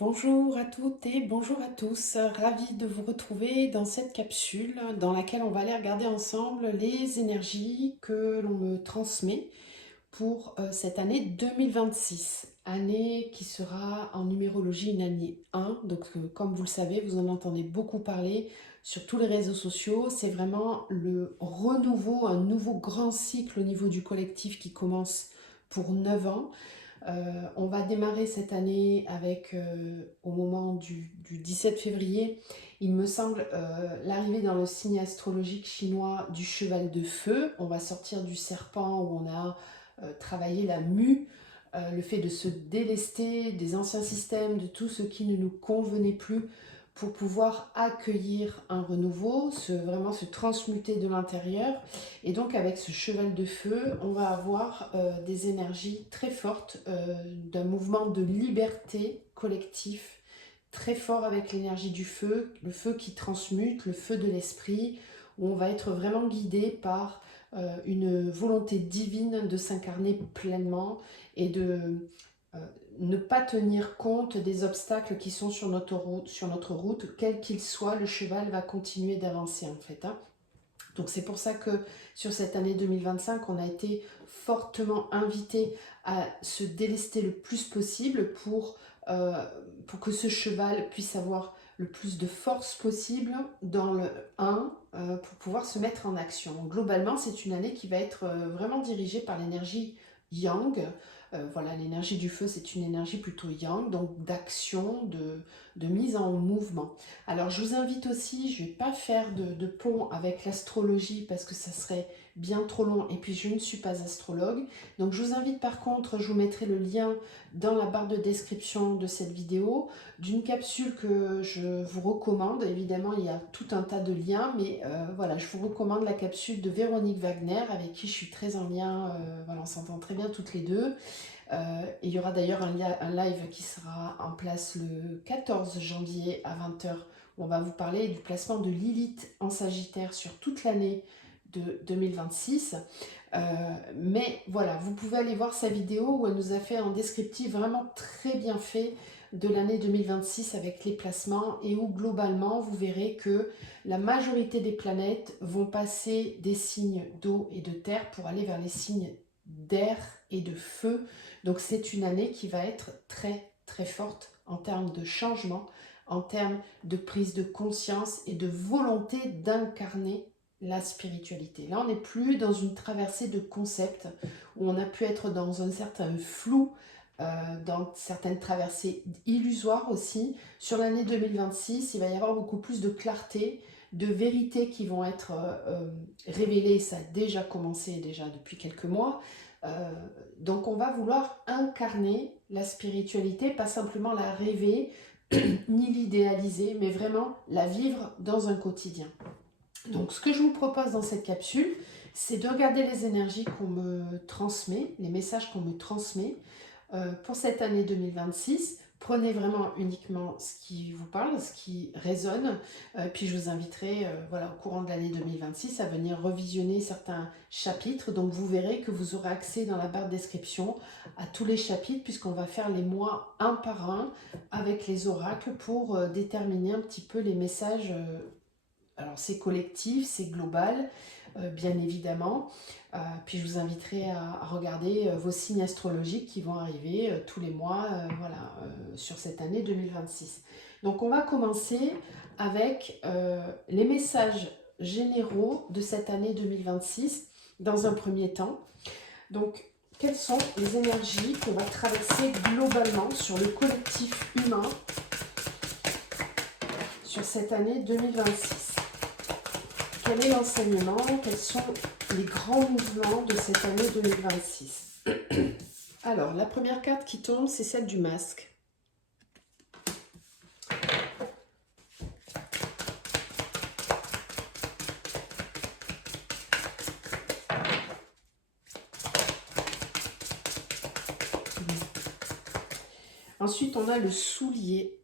Bonjour à toutes et bonjour à tous, ravie de vous retrouver dans cette capsule dans laquelle on va aller regarder ensemble les énergies que l'on me transmet pour cette année 2026, année qui sera en numérologie une année 1, donc comme vous le savez, vous en entendez beaucoup parler sur tous les réseaux sociaux, c'est vraiment le renouveau, un nouveau grand cycle au niveau du collectif qui commence pour 9 ans. On va démarrer cette année avec, au moment du 17 février, il me semble, l'arrivée dans le signe astrologique chinois du cheval de feu. On va sortir du serpent où on a travaillé la mue, le fait de se délester des anciens systèmes, de tout ce qui ne nous convenait plus pour pouvoir accueillir un renouveau, vraiment se transmuter de l'intérieur. Et donc avec ce cheval de feu, on va avoir des énergies très fortes, d'un mouvement de liberté collectif, très fort avec l'énergie du feu, le feu qui transmute, le feu de l'esprit, où on va être vraiment guidé par une volonté divine de s'incarner pleinement et de euh, ne pas tenir compte des obstacles qui sont sur notre route, quel qu'il soit, le cheval va continuer d'avancer en fait, hein. Donc c'est pour ça que sur cette année 2025, on a été fortement invité à se délester le plus possible euh, pour que ce cheval puisse avoir le plus de force possible dans le 1 pour pouvoir se mettre en action. Donc, globalement, c'est une année qui va être vraiment dirigée par l'énergie Yang. Voilà, l'énergie du feu, c'est une énergie plutôt Yang, donc d'action, de mise en mouvement. Alors je vous invite aussi, je ne vais pas faire de pont avec l'astrologie parce que ça serait bien trop long et puis je ne suis pas astrologue. Donc je vous invite par contre, je vous mettrai le lien dans la barre de description de cette vidéo d'une capsule que je vous recommande. Évidemment, il y a tout un tas de liens, mais voilà, je vous recommande la capsule de Véronique Wagner avec qui je suis très en lien. Voilà, on s'entend très bien toutes les deux. Et il y aura d'ailleurs un live qui sera en place le 14 janvier à 20 h où on va vous parler du placement de Lilith en Sagittaire sur toute l'année de 2026. Mais voilà, vous pouvez aller voir sa vidéo où elle nous a fait un descriptif vraiment très bien fait de l'année 2026 avec les placements et où globalement vous verrez que la majorité des planètes vont passer des signes d'eau et de terre pour aller vers les signes d'air et de feu. Donc c'est une année qui va être très très forte en termes de changement, en termes de prise de conscience et de volonté d'incarner la spiritualité. Là, on n'est plus dans une traversée de concepts où on a pu être dans un certain flou, dans certaines traversées illusoires aussi. Sur l'année 2026, il va y avoir beaucoup plus de clarté, de vérités qui vont être révélées. Ça a déjà commencé déjà depuis quelques mois. Euh, donc on va vouloir incarner la spiritualité, pas simplement la rêver, ni l'idéaliser, mais vraiment la vivre dans un quotidien. Donc ce que je vous propose dans cette capsule, c'est de regarder les énergies qu'on me transmet, les messages qu'on me transmet pour cette année 2026. Prenez vraiment uniquement ce qui vous parle, ce qui résonne. Puis je vous inviterai voilà, au courant de l'année 2026 à venir revisionner certains chapitres. Donc vous verrez que vous aurez accès dans la barre de description à tous les chapitres puisqu'on va faire les mois un par un avec les oracles pour déterminer un petit peu les messages. Alors c'est collectif, c'est global, bien évidemment. Puis je vous inviterai à regarder vos signes astrologiques qui vont arriver tous les mois voilà, sur cette année 2026. Donc on va commencer avec les messages généraux de cette année 2026 dans un premier temps. Donc quelles sont les énergies qu'on va traverser globalement sur le collectif humain sur cette année 2026? Quel est l'enseignement? Quels sont les grands mouvements de cette année 2026? Alors, la première carte qui tombe, c'est celle du masque. Ensuite, on a le soulier.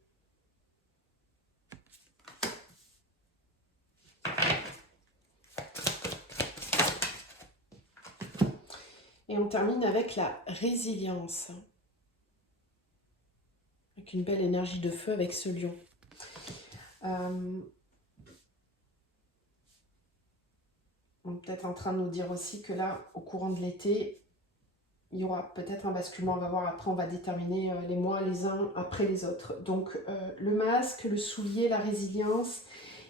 Et on termine avec la résilience. avec une belle énergie de feu avec ce lion. On est peut-être en train de nous dire aussi que là, au courant de l'été, il y aura peut-être un basculement. On va voir, après on va déterminer les mois les uns après les autres. Donc le masque, le soulier, la résilience.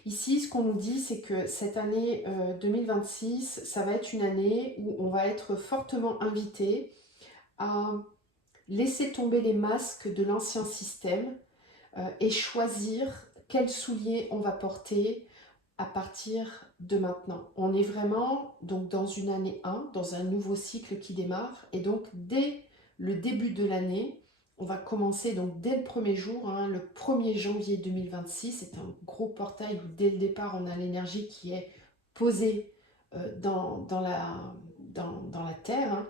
Ici, ce qu'on nous dit, c'est que cette année 2026, ça va être une année où on va être fortement invité à laisser tomber les masques de l'ancien système et choisir quels souliers on va porter à partir de maintenant. On est vraiment donc dans une année 1, dans un nouveau cycle qui démarre, et donc dès le début de l'année, on va commencer donc dès le premier jour, hein, le 1er janvier 2026, c'est un gros portail où dès le départ on a l'énergie qui est posée dans la Terre, hein,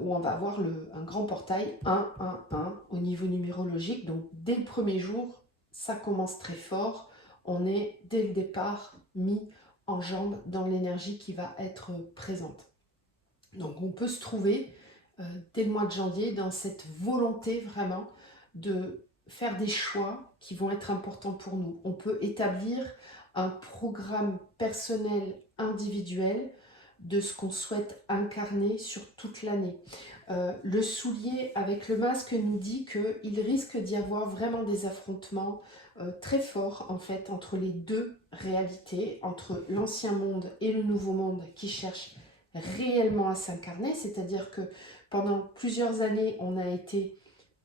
où on va avoir un grand portail 1 au niveau numérologique. Donc dès le premier jour, ça commence très fort. On est dès le départ mis en jambe dans l'énergie qui va être présente. Donc on peut se trouver dès le mois de janvier dans cette volonté vraiment de faire des choix qui vont être importants pour nous. On peut établir un programme personnel individuel de ce qu'on souhaite incarner sur toute l'année. Le soulier avec le masque nous dit qu'il risque d'y avoir vraiment des affrontements très forts en fait entre les deux réalités, entre l'ancien monde et le nouveau monde qui cherche réellement à s'incarner, c'est-à-dire que pendant plusieurs années on a été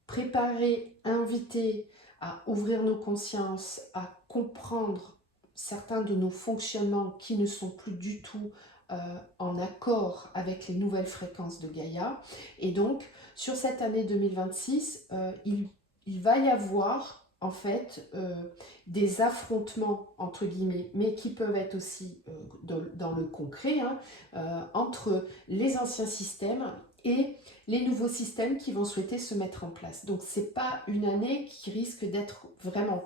préparé, invité à ouvrir nos consciences, à comprendre certains de nos fonctionnements qui ne sont plus du tout en accord avec les nouvelles fréquences de Gaïa. Et donc, sur cette année 2026, il va y avoir en fait des affrontements, entre guillemets, mais qui peuvent être aussi dans le concret, hein, entre les anciens systèmes et les nouveaux systèmes qui vont souhaiter se mettre en place. Donc, ce n'est pas une année qui risque d'être vraiment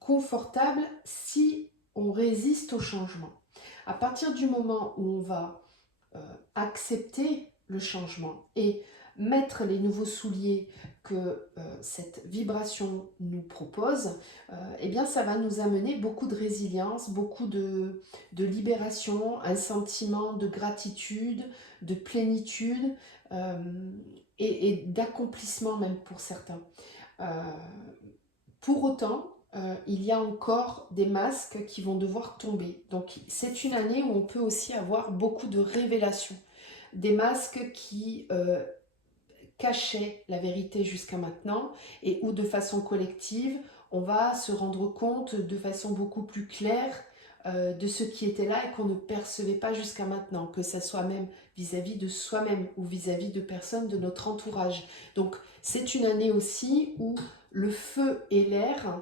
confortable si on résiste au changement. À partir du moment où on va accepter le changement et mettre les nouveaux souliers que cette vibration nous propose, eh bien ça va nous amener beaucoup de résilience, beaucoup de libération, un sentiment de gratitude, de plénitude et d'accomplissement même pour certains. Pour autant, il y a encore des masques qui vont devoir tomber. Donc c'est une année où on peut aussi avoir beaucoup de révélations. Des masques qui cachaient la vérité jusqu'à maintenant et où de façon collective, on va se rendre compte de façon beaucoup plus claire de ce qui était là et qu'on ne percevait pas jusqu'à maintenant, que ce soit même vis-à-vis de soi-même ou vis-à-vis de personnes de notre entourage. Donc c'est une année aussi où le feu et l'air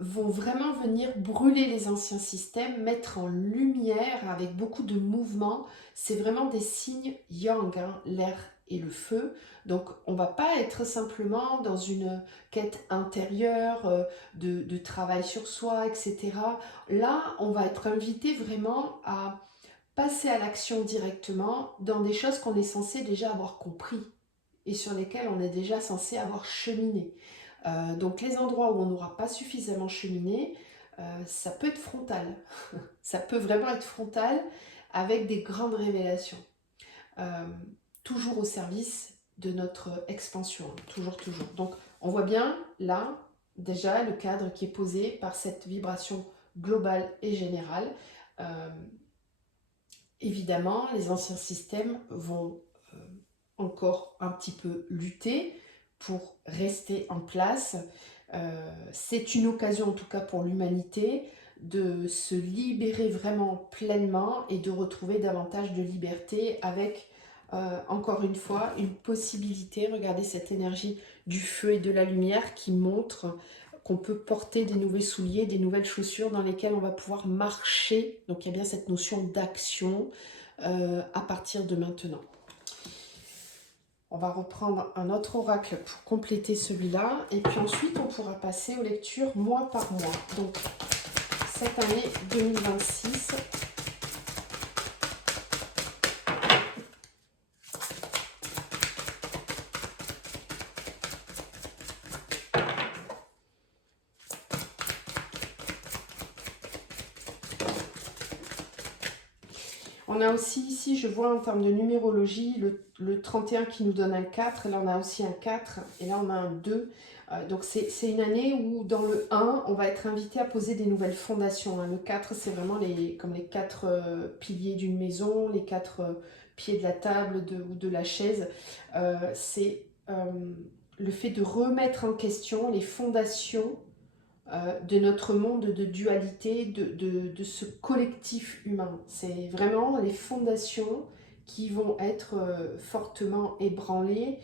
vont vraiment venir brûler les anciens systèmes, mettre en lumière avec beaucoup de mouvements. C'est vraiment des signes yang, hein, l'air et le feu. Donc on ne va pas être simplement dans une quête intérieure de travail sur soi, etc. Là, on va être invité vraiment à passer à l'action directement dans des choses qu'on est censé déjà avoir compris et sur lesquelles on est déjà censé avoir cheminé. Donc les endroits où on n'aura pas suffisamment cheminé, ça peut être frontal. Ça peut vraiment être frontal avec des grandes révélations. Toujours au service de notre expansion, toujours. Donc on voit bien là déjà le cadre qui est posé par cette vibration globale et générale. Évidemment, les anciens systèmes vont encore un petit peu lutter pour rester en place. C'est une occasion, en tout cas pour l'humanité, de se libérer vraiment pleinement et de retrouver davantage de liberté avec, encore une fois, une possibilité. Regardez cette énergie du feu et de la lumière qui montre qu'on peut porter des nouveaux souliers, des nouvelles chaussures dans lesquelles on va pouvoir marcher. Donc il y a bien cette notion d'action à partir de maintenant. On va reprendre un autre oracle pour compléter celui-là. Et puis ensuite, on pourra passer aux lectures mois par mois. Donc, cette année 2026. On a aussi ici, je vois en termes de numérologie, le 31 qui nous donne un 4. Là, on a aussi un 4. Et là, on a un 2. Donc, c'est une année où, dans le 1, on va être invité à poser des nouvelles fondations. Hein. Le 4, c'est vraiment comme les 4 piliers d'une maison, les 4 pieds de la table ou de la chaise. C'est le fait de remettre en question les fondations de notre monde de dualité, de ce collectif humain. C'est vraiment les fondations qui vont être fortement ébranlées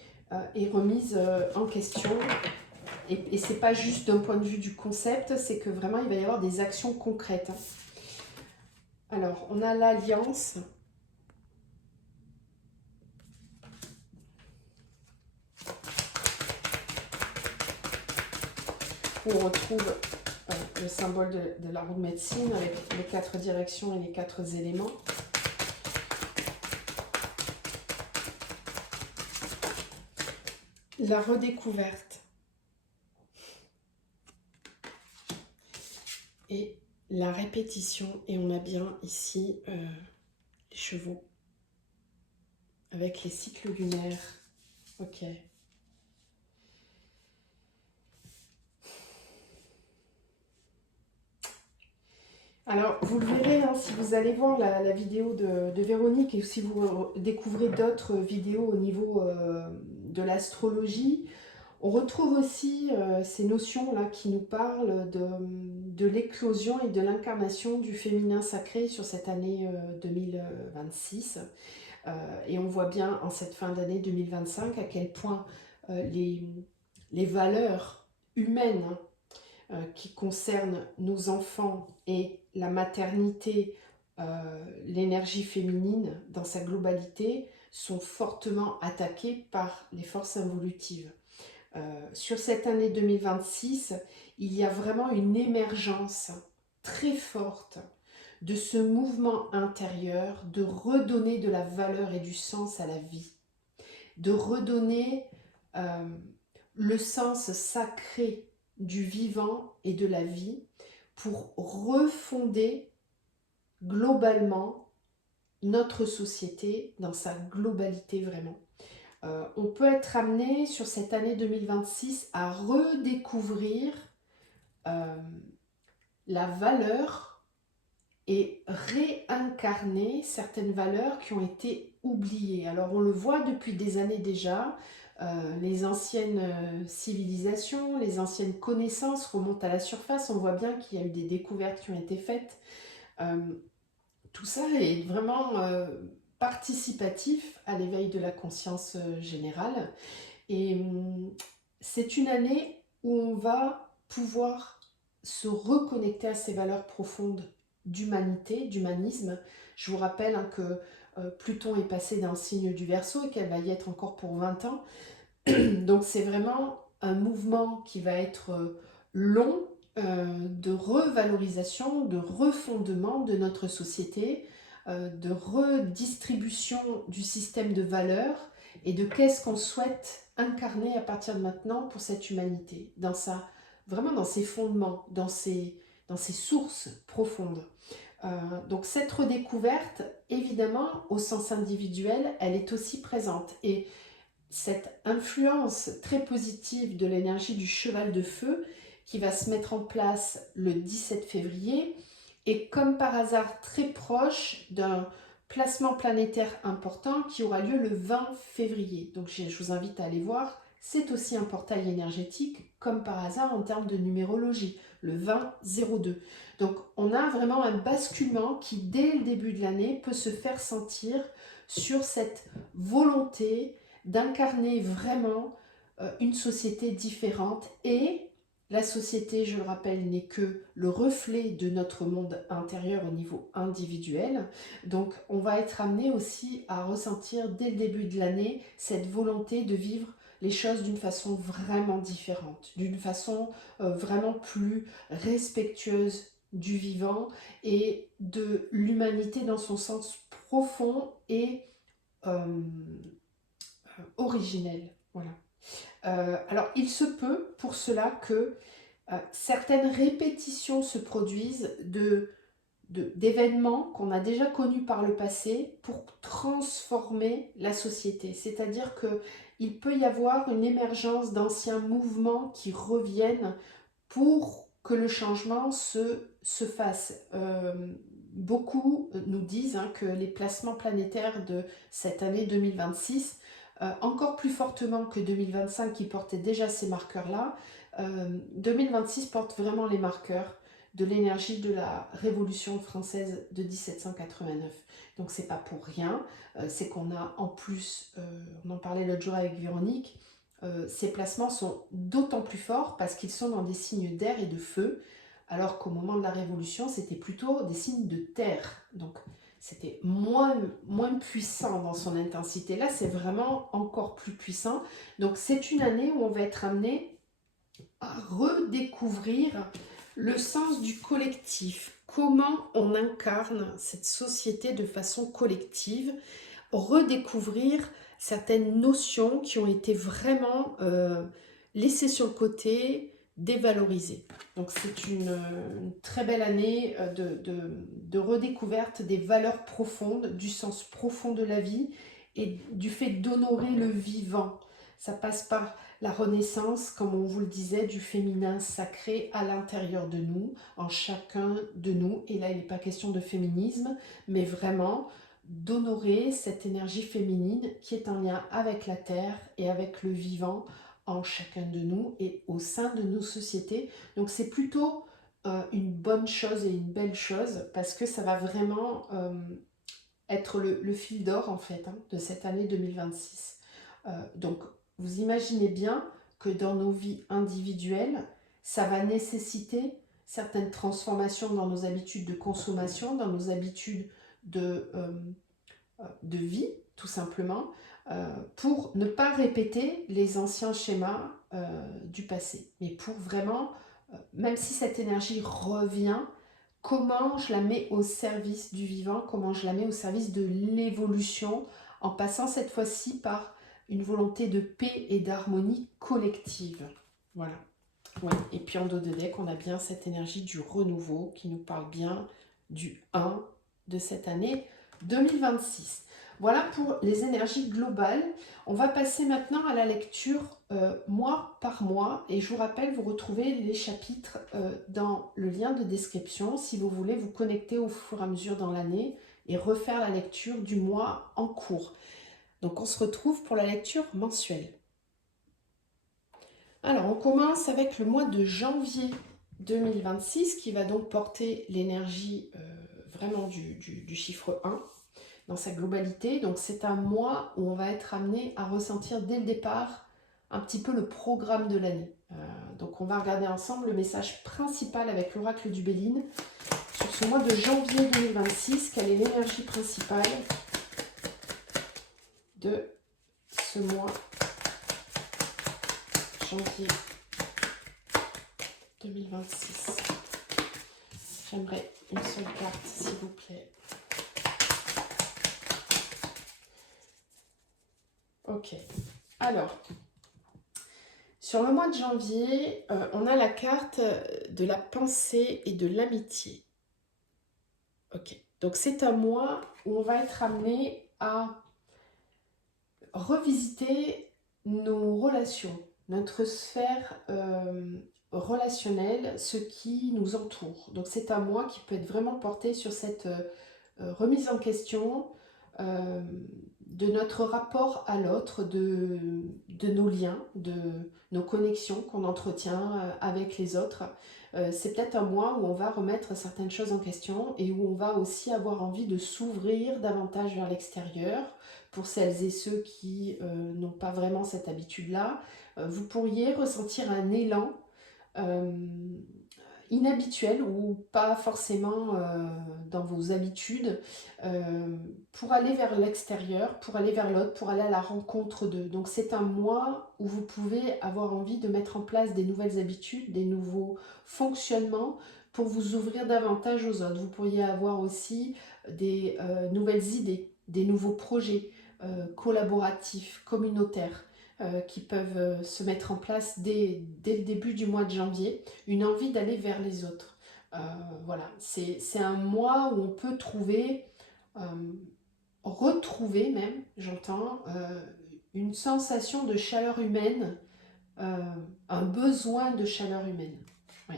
et remises en question. Et c'est pas juste d'un point de vue du concept, c'est que vraiment il va y avoir des actions concrètes. Alors, on a l'alliance. On retrouve le symbole de la roue de médecine avec les 4 directions et les 4 éléments. La redécouverte. Et la répétition. Et on a bien ici les chevaux avec les cycles lunaires. Ok. Alors, vous le verrez, hein, si vous allez voir la vidéo de Véronique et si vous découvrez d'autres vidéos au niveau de l'astrologie, on retrouve aussi ces notions-là qui nous parlent de l'éclosion et de l'incarnation du féminin sacré sur cette année 2026. Et on voit bien en cette fin d'année 2025 à quel point les valeurs humaines qui concernent nos enfants et la maternité, l'énergie féminine dans sa globalité, sont fortement attaquées par les forces involutives. Sur cette année 2026, il y a vraiment une émergence très forte de ce mouvement intérieur, de redonner de la valeur et du sens à la vie, de redonner le sens sacré du vivant et de la vie pour refonder globalement notre société dans sa globalité vraiment. On peut être amené sur cette année 2026 à redécouvrir la valeur et réincarner certaines valeurs qui ont été oubliées. Alors on le voit depuis des années déjà, les anciennes civilisations, les anciennes connaissances remontent à la surface, on voit bien qu'il y a eu des découvertes qui ont été faites. Tout ça est vraiment participatif à l'éveil de la conscience générale. Et c'est une année où on va pouvoir se reconnecter à ces valeurs profondes d'humanité, d'humanisme. Je vous rappelle hein, que Pluton est passé d'un signe du Verseau et qu'elle va y être encore pour 20 ans. Donc c'est vraiment un mouvement qui va être long de revalorisation, de refondement de notre société, de redistribution du système de valeurs et de qu'est-ce qu'on souhaite incarner à partir de maintenant pour cette humanité, vraiment dans ses fondements, dans ses sources profondes. Donc cette redécouverte, évidemment, au sens individuel, elle est aussi présente. Et cette influence très positive de l'énergie du cheval de feu qui va se mettre en place le 17 février est comme par hasard très proche d'un placement planétaire important qui aura lieu le 20 février. Donc je vous invite à aller voir, c'est aussi un portail énergétique comme par hasard en termes de numérologie, le 2002. Donc on a vraiment un basculement qui dès le début de l'année peut se faire sentir sur cette volonté d'incarner vraiment une société différente. Et la société, je le rappelle, n'est que le reflet de notre monde intérieur au niveau individuel. Donc on va être amené aussi à ressentir dès le début de l'année cette volonté de vivre les choses d'une façon vraiment différente, d'une façon vraiment plus respectueuse du vivant et de l'humanité dans son sens profond et originel. Voilà. Alors, il se peut pour cela que certaines répétitions se produisent d'événements qu'on a déjà connus par le passé pour transformer la société. C'est-à-dire qu'il peut y avoir une émergence d'anciens mouvements qui reviennent pour que le changement se fasse. Beaucoup nous disent que les placements planétaires de cette année 2026, encore plus fortement que 2025 qui portait déjà ces marqueurs-là, 2026 porte vraiment les marqueurs de l'énergie de la Révolution française de 1789. Donc c'est pas pour rien, c'est qu'on a en plus, on en parlait l'autre jour avec Véronique, ces placements sont d'autant plus forts parce qu'ils sont dans des signes d'air et de feu, alors qu'au moment de la Révolution, c'était plutôt des signes de terre. Donc c'était moins puissant dans son intensité. Là, c'est vraiment encore plus puissant. Donc c'est une année où on va être amené à redécouvrir le sens du collectif, comment on incarne cette société de façon collective, redécouvrir certaines notions qui ont été vraiment laissées sur le côté, dévalorisées. Donc c'est une très belle année de redécouverte des valeurs profondes, du sens profond de la vie et du fait d'honorer le vivant. Ça passe par la renaissance, comme on vous le disait, du féminin sacré à l'intérieur de nous, en chacun de nous. Et là, il n'est pas question de féminisme, mais vraiment d'honorer cette énergie féminine qui est en lien avec la terre et avec le vivant en chacun de nous et au sein de nos sociétés. Donc c'est plutôt une bonne chose et une belle chose parce que ça va vraiment être le fil d'or en fait de cette année 2026. Donc vous imaginez bien que dans nos vies individuelles, ça va nécessiter certaines transformations dans nos habitudes de consommation, dans nos habitudes de vie, tout simplement, pour ne pas répéter les anciens schémas du passé. Mais pour vraiment, même si cette énergie revient, comment je la mets au service du vivant, comment je la mets au service de l'évolution, en passant cette fois-ci par une volonté de paix et d'harmonie collective. Voilà. Ouais. Et puis en dos de deck, on a bien cette énergie du renouveau qui nous parle bien du 1 de cette année 2026. Voilà pour les énergies globales. On va passer maintenant à la lecture mois par mois. Et je vous rappelle, vous retrouvez les chapitres dans le lien de description si vous voulez vous connecter au fur et à mesure dans l'année et refaire la lecture du mois en cours. Donc on se retrouve pour la lecture mensuelle. Alors on commence avec le mois de janvier 2026 qui va donc porter l'énergie vraiment du chiffre 1 dans sa globalité. Donc c'est un mois où on va être amené à ressentir dès le départ un petit peu le programme de l'année. Donc on va regarder ensemble le message principal avec l'oracle du Béline sur ce mois de janvier 2026. Quelle est l'énergie principale de ce mois janvier 2026? J'aimerais une seule carte, s'il vous plaît. Ok. Alors, sur le mois de janvier, on a la carte de la pensée et de l'amitié. Ok. Donc, c'est un mois où on va être amené à revisiter nos relations, notre sphère relationnelle, ce qui nous entoure. Donc c'est un mois qui peut être vraiment porté sur cette remise en question de notre rapport à l'autre, de nos liens, de nos connexions qu'on entretient avec les autres. C'est peut-être un mois où on va remettre certaines choses en question et où on va aussi avoir envie de s'ouvrir davantage vers l'extérieur. Pour celles et ceux qui n'ont pas vraiment cette habitude-là, vous pourriez ressentir un élan inhabituel ou pas forcément dans vos habitudes pour aller vers l'extérieur, pour aller vers l'autre, pour aller à la rencontre d'eux. Donc c'est un mois où vous pouvez avoir envie de mettre en place des nouvelles habitudes, des nouveaux fonctionnements pour vous ouvrir davantage aux autres. Vous pourriez avoir aussi des nouvelles idées, des nouveaux projets collaboratifs, communautaires qui peuvent se mettre en place dès le début du mois de janvier, une envie d'aller vers les autres. Voilà, c'est un mois où on peut retrouver même, j'entends, une sensation de chaleur humaine, un besoin de chaleur humaine. Oui.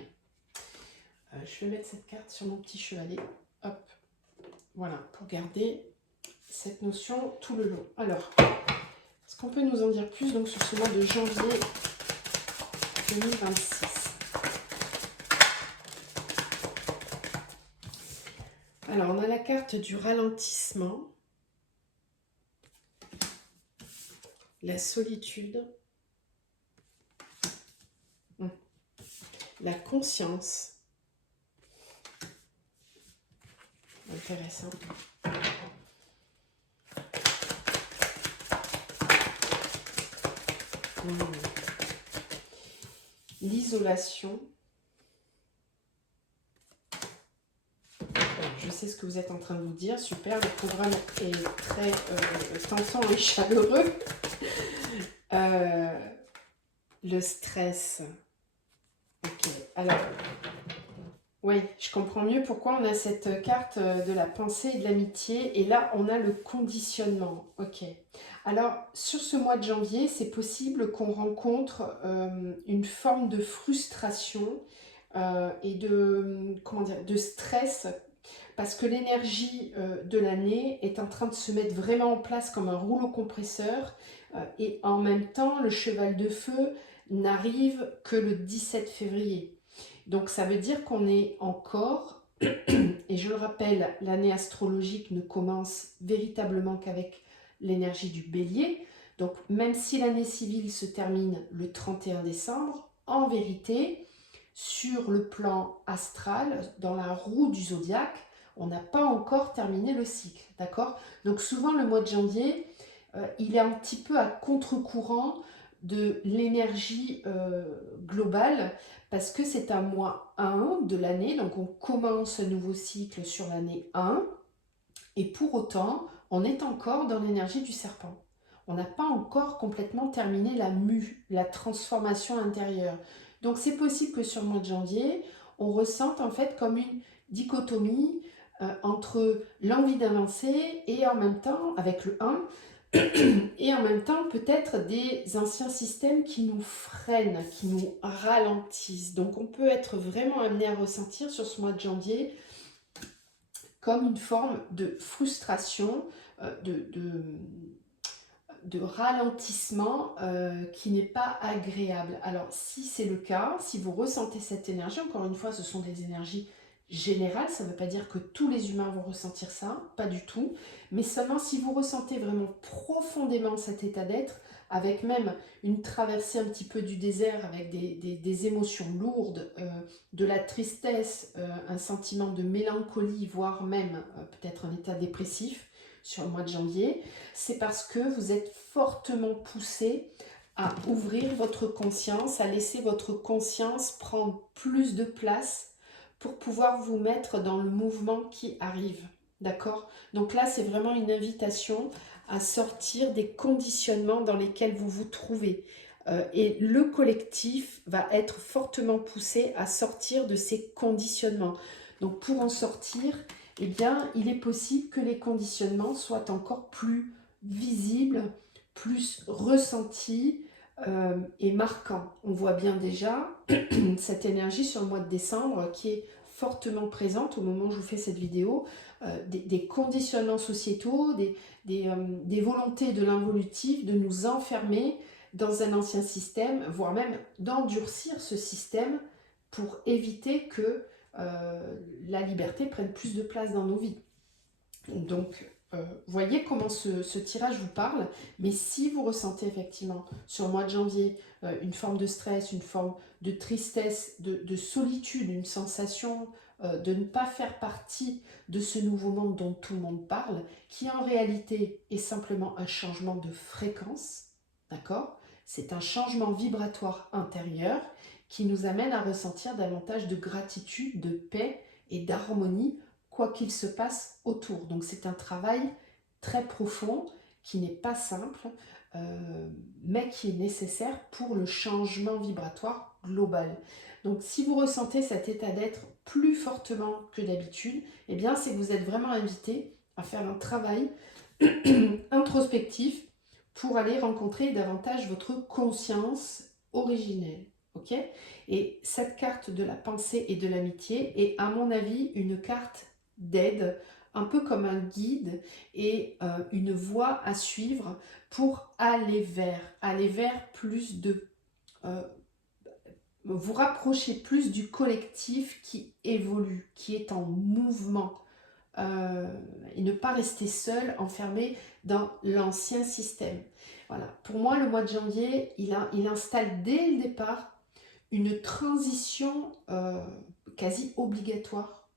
Je vais mettre cette carte sur mon petit chevalet. Hop, voilà, pour garder cette notion tout le long. Alors, est-ce qu'on peut nous en dire plus donc, sur ce mois de janvier 2026? Alors, on a la carte du ralentissement, la solitude, la conscience. Intéressant. L'isolation. Je sais ce que vous êtes en train de vous dire. Super, le programme est très tentant et chaleureux. Le stress. Ok, alors, oui, je comprends mieux pourquoi on a cette carte de la pensée et de l'amitié. Et là, on a le conditionnement. Ok. Alors, sur ce mois de janvier, c'est possible qu'on rencontre une forme de frustration et comment dire, de stress, parce que l'énergie de l'année est en train de se mettre vraiment en place comme un rouleau compresseur, et en même temps, le cheval de feu n'arrive que le 17 février. Donc ça veut dire qu'on est encore, et je le rappelle, l'année astrologique ne commence véritablement qu'avec l'énergie du bélier. Donc même si l'année civile se termine le 31 décembre, en vérité, sur le plan astral, dans la roue du zodiaque, on n'a pas encore terminé le cycle, d'accord? Donc souvent le mois de janvier, il est un petit peu à contre-courant de l'énergie globale, parce que c'est un mois 1 de l'année, donc on commence un nouveau cycle sur l'année 1, et pour autant, on est encore dans l'énergie du serpent. On n'a pas encore complètement terminé la mue, la transformation intérieure. Donc c'est possible que sur le mois de janvier, on ressente en fait comme une dichotomie entre l'envie d'avancer et en même temps, avec le 1, et en même temps peut-être des anciens systèmes qui nous freinent, qui nous ralentissent. Donc on peut être vraiment amené à ressentir sur ce mois de janvier comme une forme de frustration, de ralentissement qui n'est pas agréable. Alors si c'est le cas, si vous ressentez cette énergie, encore une fois ce sont des énergies générales, ça ne veut pas dire que tous les humains vont ressentir ça, pas du tout, mais seulement si vous ressentez vraiment profondément cet état d'être, avec même une traversée un petit peu du désert, avec des émotions lourdes, de la tristesse, un sentiment de mélancolie, voire même peut-être un état dépressif sur le mois de janvier, c'est parce que vous êtes fortement poussé à ouvrir votre conscience, à laisser votre conscience prendre plus de place pour pouvoir vous mettre dans le mouvement qui arrive. D'accord? Donc là, c'est vraiment une invitation à sortir des conditionnements dans lesquels vous vous trouvez. Et le collectif va être fortement poussé à sortir de ces conditionnements. Donc pour en sortir, eh bien, il est possible que les conditionnements soient encore plus visibles, plus ressentis et marquants. On voit bien déjà cette énergie sur le mois de décembre qui est fortement présente au moment où je vous fais cette vidéo, des conditionnements sociétaux, des volontés de l'involutif de nous enfermer dans un ancien système, voire même d'endurcir ce système pour éviter que la liberté prenne plus de place dans nos vies. Donc, voyez comment ce tirage vous parle, mais si vous ressentez effectivement sur le mois de janvier une forme de stress, une forme de tristesse, de solitude, une sensation de ne pas faire partie de ce nouveau monde dont tout le monde parle, qui en réalité est simplement un changement de fréquence, d'accord? C'est un changement vibratoire intérieur qui nous amène à ressentir davantage de gratitude, de paix et d'harmonie, quoi qu'il se passe autour. Donc c'est un travail très profond qui n'est pas simple, mais qui est nécessaire pour le changement vibratoire global. Donc si vous ressentez cet état d'être plus fortement que d'habitude, eh bien c'est que vous êtes vraiment invité à faire un travail introspectif pour aller rencontrer davantage votre conscience originelle. Ok? Et cette carte de la pensée et de l'amitié est, à mon avis, une carte d'aide, un peu comme un guide et une voie à suivre pour aller vers plus de... vous rapprocher plus du collectif qui évolue, qui est en mouvement, et ne pas rester seul, enfermé dans l'ancien système. Voilà. Pour moi, le mois de janvier, il installe dès le départ une transition quasi obligatoire,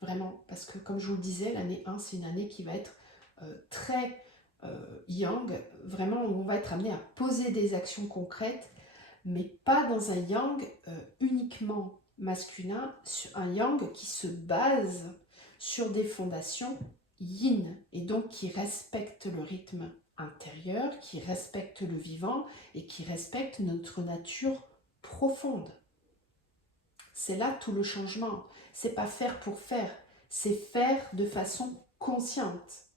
vraiment, parce que comme je vous le disais, l'année 1, c'est une année qui va être très yang, vraiment où on va être amené à poser des actions concrètes, mais pas dans un yang uniquement masculin, un yang qui se base sur des fondations yin, et donc qui respecte le rythme intérieur, qui respecte le vivant et qui respecte notre nature profonde. C'est là tout le changement. C'est pas faire pour faire, c'est faire de façon consciente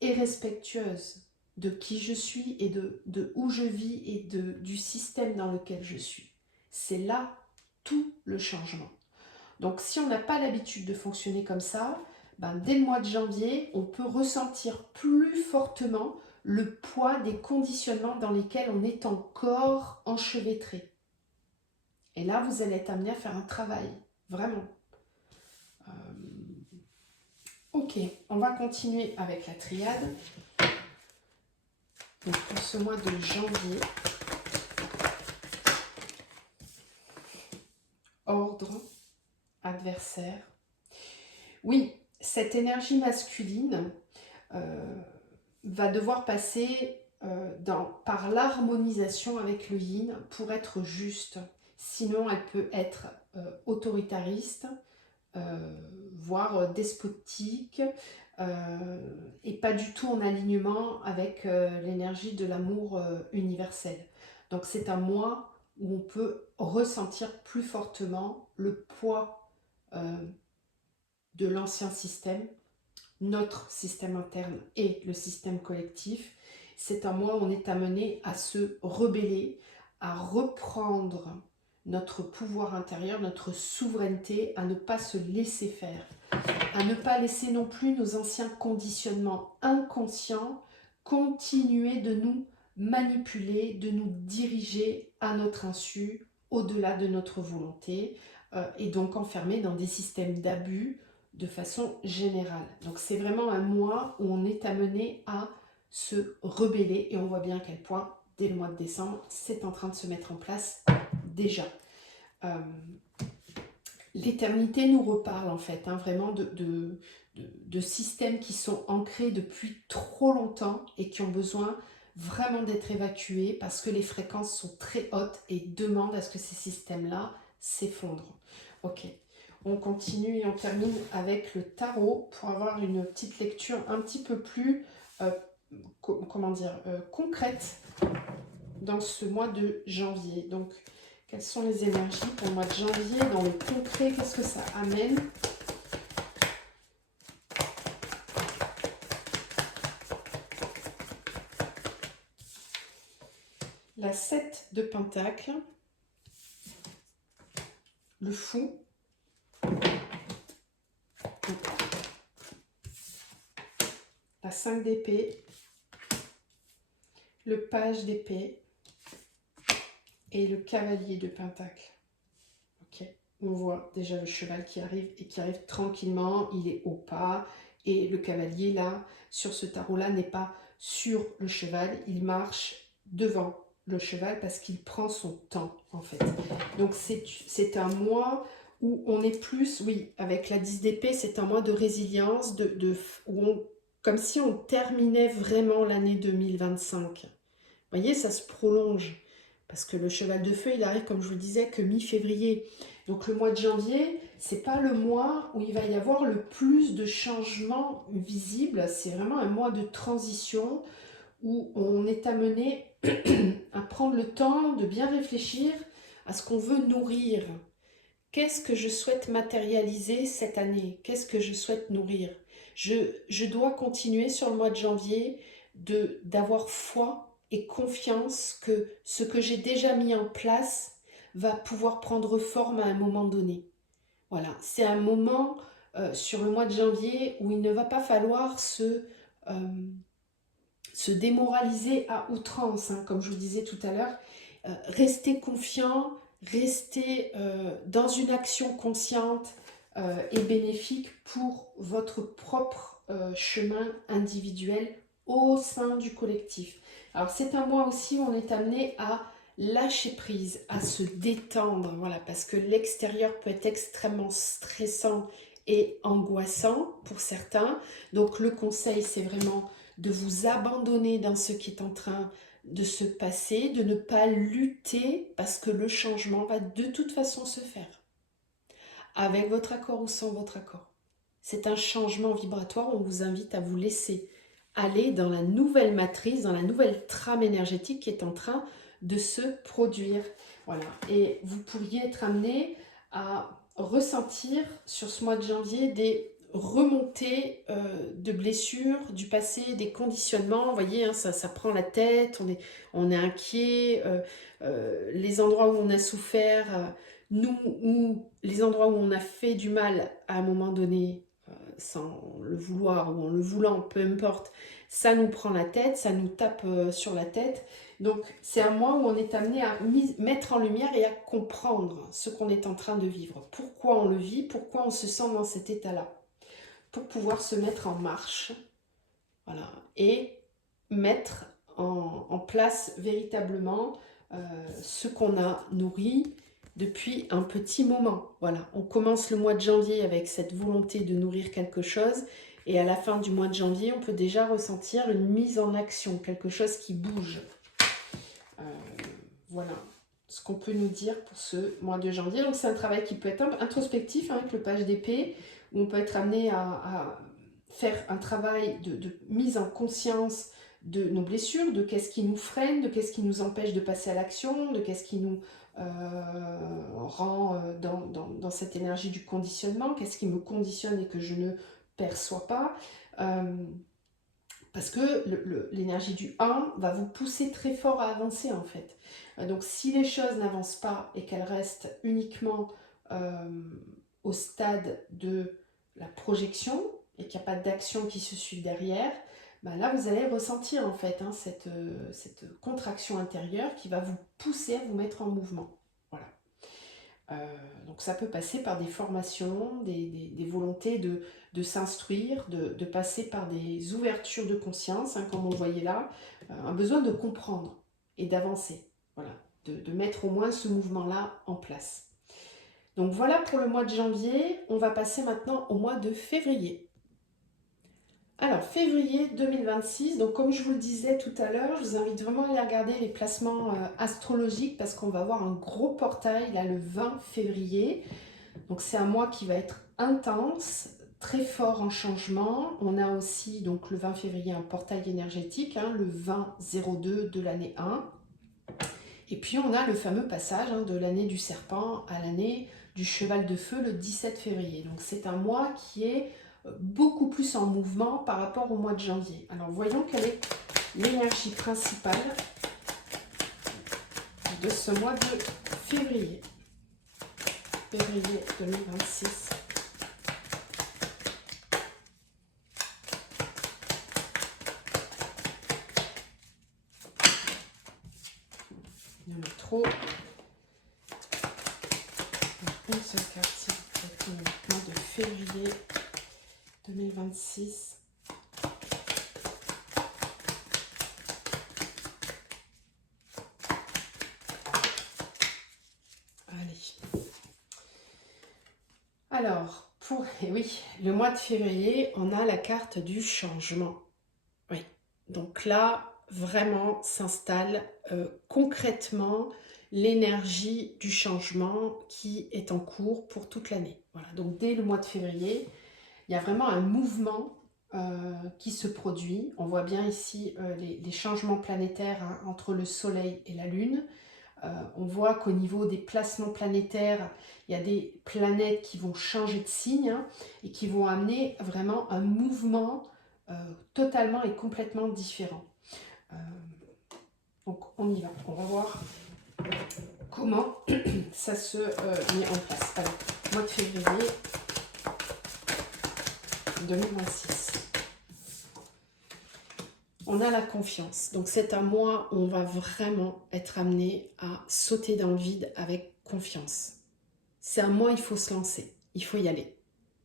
et respectueuse de qui je suis et de où je vis et du système dans lequel je suis. C'est là tout le changement. Donc si on n'a pas l'habitude de fonctionner comme ça, ben, dès le mois de janvier, on peut ressentir plus fortement le poids des conditionnements dans lesquels on est encore enchevêtré. Et là, vous allez être amené à faire un travail, vraiment. Ok, on va continuer avec la triade. Donc pour ce mois de janvier, ordre, adversaire. Oui, cette énergie masculine va devoir passer par l'harmonisation avec le yin pour être juste. Sinon, elle peut être autoritariste, voire despotique, et pas du tout en alignement avec l'énergie de l'amour universel. Donc c'est un mois où on peut ressentir plus fortement le poids de l'ancien système, notre système interne et le système collectif. C'est un mois où on est amené à se rebeller, à reprendre notre pouvoir intérieur, notre souveraineté, à ne pas se laisser faire, à ne pas laisser non plus nos anciens conditionnements inconscients continuer de nous manipuler, de nous diriger à notre insu, au-delà de notre volonté, et donc enfermer dans des systèmes d'abus de façon générale. Donc c'est vraiment un mois où on est amené à se rebeller, et on voit bien à quel point, dès le mois de décembre, c'est en train de se mettre en place déjà. L'éternité nous reparle en fait, hein, vraiment de systèmes qui sont ancrés depuis trop longtemps et qui ont besoin vraiment d'être évacués parce que les fréquences sont très hautes et demandent à ce que ces systèmes-là s'effondrent. Ok, on continue et on termine avec le tarot pour avoir une petite lecture un petit peu plus concrète dans ce mois de janvier. Donc, quelles sont les énergies pour le mois de janvier dans le concret? Qu'est-ce que ça amène? La 7 de Pentacle, le fou, la 5 d'épée, le page d'épée et le cavalier de Pentacle. Ok, on voit déjà le cheval qui arrive et qui arrive tranquillement, il est au pas, et le cavalier là, sur ce tarot-là, n'est pas sur le cheval, il marche devant le cheval parce qu'il prend son temps en fait. Donc c'est un mois où on est plus, oui, avec la 10 d'épée, c'est un mois de résilience, comme si on terminait vraiment l'année 2025. Vous voyez, ça se prolonge. Parce que le cheval de feu, il arrive, comme je vous le disais, que mi-février. Donc le mois de janvier, c'est pas le mois où il va y avoir le plus de changements visibles. C'est vraiment un mois de transition où on est amené à prendre le temps de bien réfléchir à ce qu'on veut nourrir. Qu'est-ce que je souhaite matérialiser cette année? Qu'est-ce que je souhaite nourrir? Je dois continuer sur le mois de janvier d'avoir foi et confiance que ce que j'ai déjà mis en place va pouvoir prendre forme à un moment donné. Voilà, c'est un moment sur le mois de janvier où il ne va pas falloir se démoraliser à outrance, hein, comme je vous disais tout à l'heure. Restez confiant, restez dans une action consciente et bénéfique pour votre propre chemin individuel au sein du collectif. Alors c'est un mois aussi où on est amené à lâcher prise, à se détendre, voilà, parce que l'extérieur peut être extrêmement stressant et angoissant pour certains. Donc le conseil, c'est vraiment de vous abandonner dans ce qui est en train de se passer, de ne pas lutter parce que le changement va de toute façon se faire, avec votre accord ou sans votre accord. C'est un changement vibratoire, on vous invite à vous laisser aller dans la nouvelle matrice, dans la nouvelle trame énergétique qui est en train de se produire. Voilà. Et vous pourriez être amené à ressentir sur ce mois de janvier des remontées de blessures du passé, des conditionnements. Vous voyez, hein, ça prend la tête, on est inquiet, les endroits où on a souffert, ou les endroits où on a fait du mal à un moment donné, sans le vouloir ou en le voulant, peu importe, ça nous prend la tête, ça nous tape sur la tête. Donc c'est un mois où on est amené à mettre en lumière et à comprendre ce qu'on est en train de vivre. Pourquoi on le vit, pourquoi on se sent dans cet état-là. Pour pouvoir se mettre en marche, voilà, et mettre en place véritablement ce qu'on a nourri depuis un petit moment. Voilà, on commence le mois de janvier avec cette volonté de nourrir quelque chose et à la fin du mois de janvier, on peut déjà ressentir une mise en action, quelque chose qui bouge. Voilà ce qu'on peut nous dire pour ce mois de janvier. Donc c'est un travail qui peut être introspectif, hein, avec le page d'épée, où on peut être amené à faire un travail de mise en conscience de nos blessures, de qu'est-ce qui nous freine, de qu'est-ce qui nous empêche de passer à l'action, de qu'est-ce qui nous rend dans cette énergie du conditionnement, qu'est-ce qui me conditionne et que je ne perçois pas. Parce que l'énergie du 1 va vous pousser très fort à avancer en fait. Donc si les choses n'avancent pas et qu'elles restent uniquement au stade de la projection et qu'il n'y a pas d'action qui se suit derrière, ben là vous allez ressentir en fait cette contraction intérieure qui va vous pousser à vous mettre en mouvement. Voilà. Donc ça peut passer par des formations, des volontés de s'instruire, de passer par des ouvertures de conscience, hein, comme on le voyait là, un besoin de comprendre et d'avancer, voilà, de mettre au moins ce mouvement-là en place. Donc voilà pour le mois de janvier, on va passer maintenant au mois de février. Alors, février 2026, donc comme je vous le disais tout à l'heure, je vous invite vraiment à aller regarder les placements astrologiques parce qu'on va avoir un gros portail là le 20 février. Donc c'est un mois qui va être intense, très fort en changement. On a aussi donc le 20 février un portail énergétique, hein, le 20-02 de l'année 1. Et puis on a le fameux passage de l'année du serpent à l'année du cheval de feu le 17 février. Donc c'est un mois qui est beaucoup plus en mouvement par rapport au mois de janvier. Alors voyons quelle est l'énergie principale de ce mois de février. Février 2026. Il y en a trop. Une seule carte pour le mois de février 2026. Allez. Alors, oui, le mois de février, on a la carte du changement. Oui. Donc là, vraiment s'installe concrètement l'énergie du changement qui est en cours pour toute l'année. Voilà. Donc dès le mois de février, il y a vraiment un mouvement qui se produit. On voit bien ici les changements planétaires entre le Soleil et la Lune. On voit qu'au niveau des placements planétaires, il y a des planètes qui vont changer de signe hein, et qui vont amener vraiment un mouvement totalement et complètement différent. Donc on y va, on va voir comment ça se met en place. Alors, mois de février 2026. On a la confiance. Donc c'est un mois où on va vraiment être amené à sauter dans le vide avec confiance. C'est un mois, il faut se lancer, il faut y aller.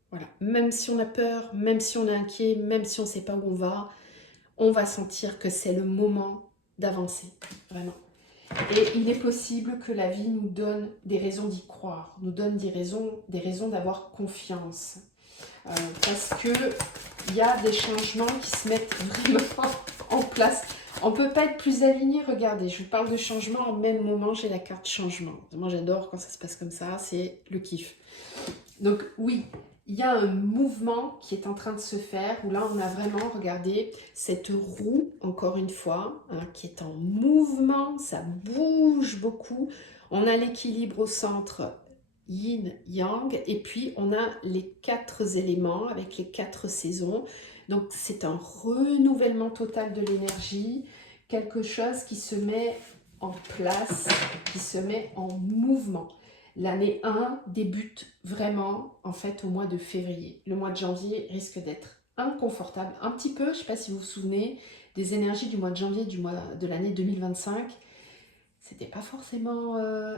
Voilà. Même si on a peur, même si on est inquiet, même si on ne sait pas où on va sentir que c'est le moment d'avancer, vraiment. Et il est possible que la vie nous donne des raisons d'y croire, nous donne des raisons d'avoir confiance. Parce qu'il y a des changements qui se mettent vraiment en place. On ne peut pas être plus aligné. Regardez, je vous parle de changement, en même moment, j'ai la carte changement. Moi, j'adore quand ça se passe comme ça, c'est le kiff. Donc oui, il y a un mouvement qui est en train de se faire, où là, on a vraiment, regardez, cette roue, encore une fois, hein, qui est en mouvement, ça bouge beaucoup. On a l'équilibre au centre, yin, yang, et puis on a les 4 éléments avec les 4 saisons. Donc c'est un renouvellement total de l'énergie, quelque chose qui se met en place, qui se met en mouvement. L'année 1 débute vraiment en fait au mois de février. Le mois de janvier risque d'être inconfortable, un petit peu, je ne sais pas si vous vous souvenez, des énergies du mois de janvier de l'année 2025. C'était pas forcément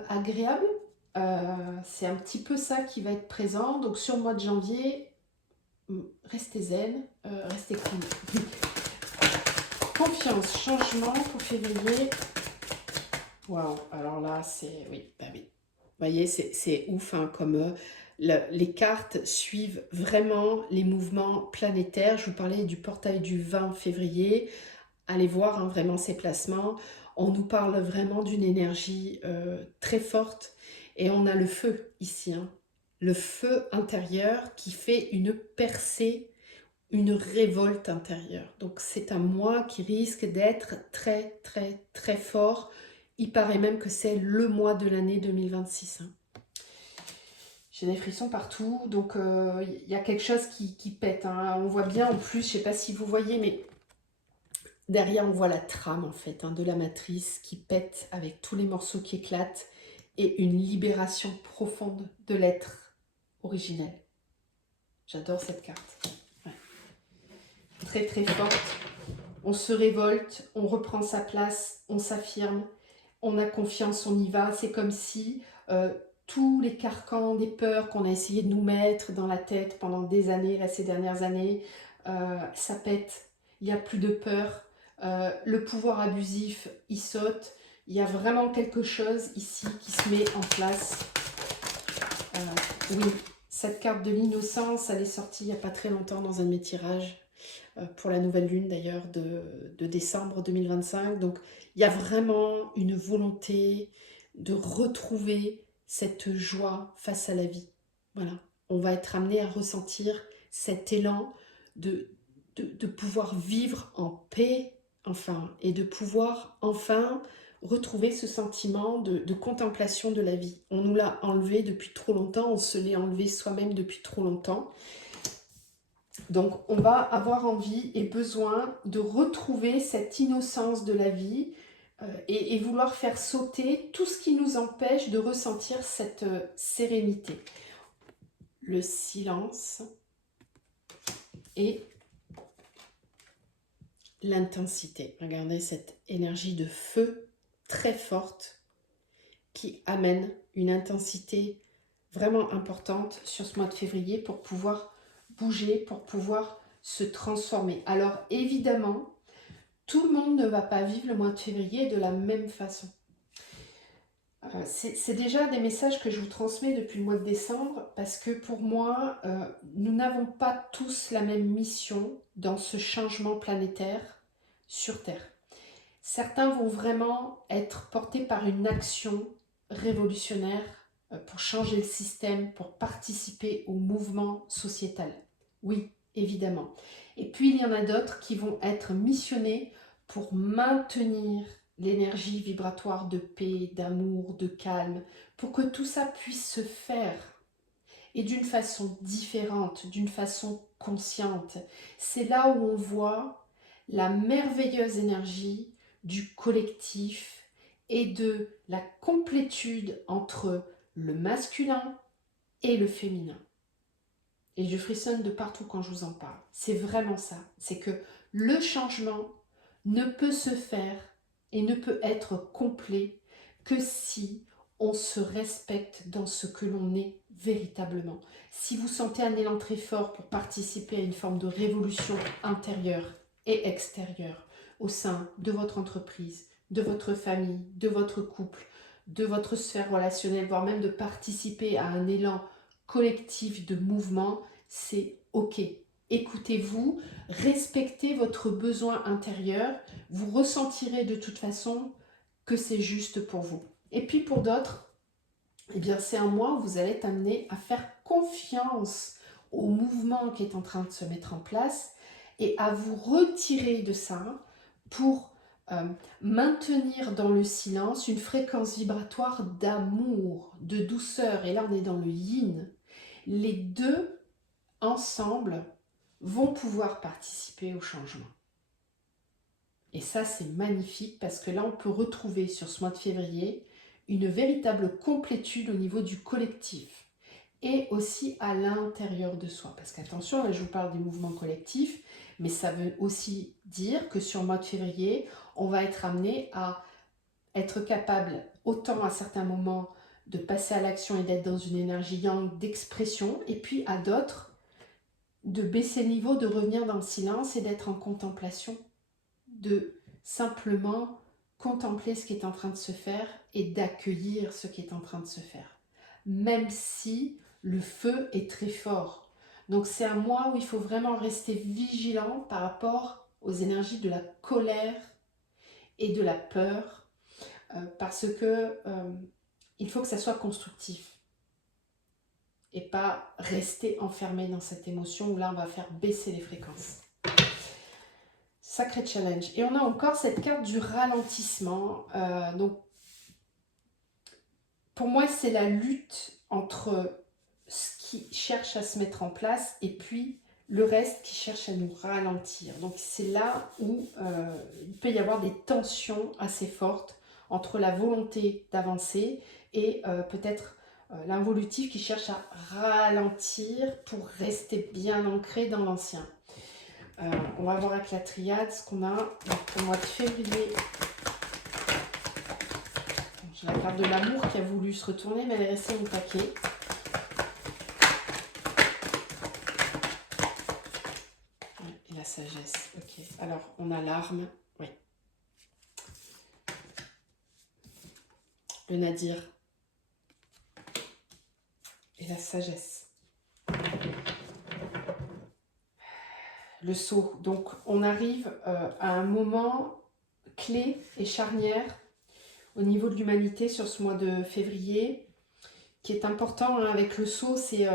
agréable. C'est un petit peu ça qui va être présent. Donc sur le mois de janvier, restez zen, restez cool. Confiance, changement pour février. Waouh, alors là, c'est... Oui, bah oui. Vous voyez, c'est ouf, hein, comme les cartes suivent vraiment les mouvements planétaires. Je vous parlais du portail du 20 février. Allez voir hein, vraiment ces placements. On nous parle vraiment d'une énergie très forte. Et on a le feu ici. Hein. Le feu intérieur qui fait une percée, une révolte intérieure. Donc c'est un mois qui risque d'être très, très, très fort. Il paraît même que c'est le mois de l'année 2026. Hein. J'ai des frissons partout, donc y a quelque chose qui pète. Hein. On voit bien en plus, je ne sais pas si vous voyez, mais derrière on voit la trame en fait hein, de la matrice qui pète avec tous les morceaux qui éclatent et une libération profonde de l'être originel. J'adore cette carte. Ouais. Très très forte. On se révolte, on reprend sa place, on s'affirme, on a confiance, on y va. C'est comme si tous les carcans, des peurs qu'on a essayé de nous mettre dans la tête pendant des années, là, ces dernières années, ça pète. Il n'y a plus de peur. Le pouvoir abusif, il saute. Il y a vraiment quelque chose ici qui se met en place. Oui, cette carte de l'innocence, elle est sortie il n'y a pas très longtemps dans un de mes tirages. Pour la nouvelle lune d'ailleurs de décembre 2025. Donc il y a vraiment une volonté de retrouver cette joie face à la vie. Voilà, on va être amené à ressentir cet élan de pouvoir vivre en paix, enfin, et de pouvoir enfin retrouver ce sentiment de contemplation de la vie. On nous l'a enlevé depuis trop longtemps, on se l'est enlevé soi-même depuis trop longtemps. Donc, on va avoir envie et besoin de retrouver cette innocence de la vie et vouloir faire sauter tout ce qui nous empêche de ressentir cette sérénité. Le silence et l'intensité. Regardez cette énergie de feu très forte qui amène une intensité vraiment importante sur ce mois de février pour pouvoir bouger, pour pouvoir se transformer. Alors évidemment, tout le monde ne va pas vivre le mois de février de la même façon. C'est déjà des messages que je vous transmets depuis le mois de décembre parce que pour moi, nous n'avons pas tous la même mission dans ce changement planétaire sur Terre. Certains vont vraiment être portés par une action révolutionnaire pour changer le système, pour participer au mouvement sociétal. Oui, évidemment. Et puis, il y en a d'autres qui vont être missionnés pour maintenir l'énergie vibratoire de paix, d'amour, de calme, pour que tout ça puisse se faire et d'une façon différente, d'une façon consciente. C'est là où on voit la merveilleuse énergie du collectif et de la complétude entre le masculin et le féminin. Et je frissonne de partout quand je vous en parle. C'est vraiment ça. C'est que le changement ne peut se faire et ne peut être complet que si on se respecte dans ce que l'on est véritablement. Si vous sentez un élan très fort pour participer à une forme de révolution intérieure et extérieure au sein de votre entreprise, de votre famille, de votre couple, de votre sphère relationnelle, voire même de participer à un élan collectif de mouvement, c'est OK. Écoutez-vous, respectez votre besoin intérieur, vous ressentirez de toute façon que c'est juste pour vous. Et puis pour d'autres, eh bien c'est un mois où vous allez être amené à faire confiance au mouvement qui est en train de se mettre en place et à vous retirer de ça pour maintenir dans le silence une fréquence vibratoire d'amour, de douceur. Et là on est dans le yin. Les deux ensemble vont pouvoir participer au changement. Et ça, c'est magnifique parce que là, on peut retrouver sur ce mois de février une véritable complétude au niveau du collectif et aussi à l'intérieur de soi. Parce qu'attention, là, je vous parle des mouvements collectifs, mais ça veut aussi dire que sur le mois de février, on va être amené à être capable, autant à certains moments, de passer à l'action et d'être dans une énergie yang d'expression, et puis à d'autres, de baisser le niveau, de revenir dans le silence et d'être en contemplation, de simplement contempler ce qui est en train de se faire et d'accueillir ce qui est en train de se faire, même si le feu est très fort. Donc c'est un mois où il faut vraiment rester vigilant par rapport aux énergies de la colère et de la peur, parce que il faut que ça soit constructif et pas rester enfermé dans cette émotion où là on va faire baisser les fréquences. Sacré challenge. Et on a encore cette carte du ralentissement. Donc, pour moi, c'est la lutte entre ce qui cherche à se mettre en place et puis le reste qui cherche à nous ralentir. Donc, c'est là où il peut y avoir des tensions assez fortes entre la volonté d'avancer et peut-être l'involutif qui cherche à ralentir pour rester bien ancré dans l'ancien. On va voir avec la triade ce qu'on a pour le mois de février. J'ai la carte de l'amour qui a voulu se retourner, mais elle est restée au paquet. Et la sagesse, ok. Alors, on a l'arme, oui. Le nadir. Et la sagesse. Le sceau. Donc, on arrive à un moment clé et charnière au niveau de l'humanité sur ce mois de février, qui est important, hein, avec le sceau, c'est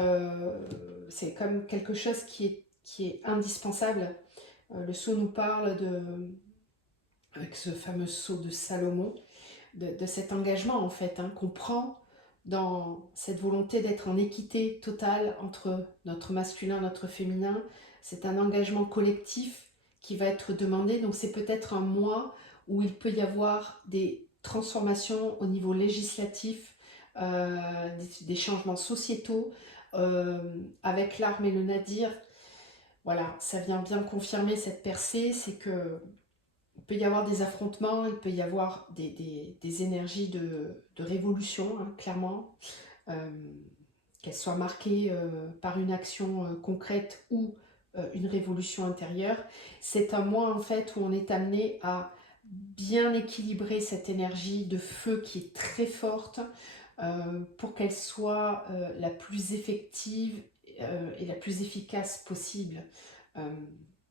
comme quelque chose qui est indispensable. Le sceau nous parle avec ce fameux sceau de Salomon, de cet engagement en fait, hein, qu'on prend dans cette volonté d'être en équité totale entre notre masculin, notre féminin. C'est un engagement collectif qui va être demandé, donc c'est peut-être un mois où il peut y avoir des transformations au niveau législatif, des changements sociétaux, avec l'arme et le nadir. Voilà, ça vient bien confirmer cette percée, c'est que il peut y avoir des affrontements, il peut y avoir des énergies de révolution, hein, clairement, qu'elles soient marquées par une action concrète ou une révolution intérieure. C'est un mois en fait où on est amené à bien équilibrer cette énergie de feu qui est très forte pour qu'elle soit la plus effective et la plus efficace possible.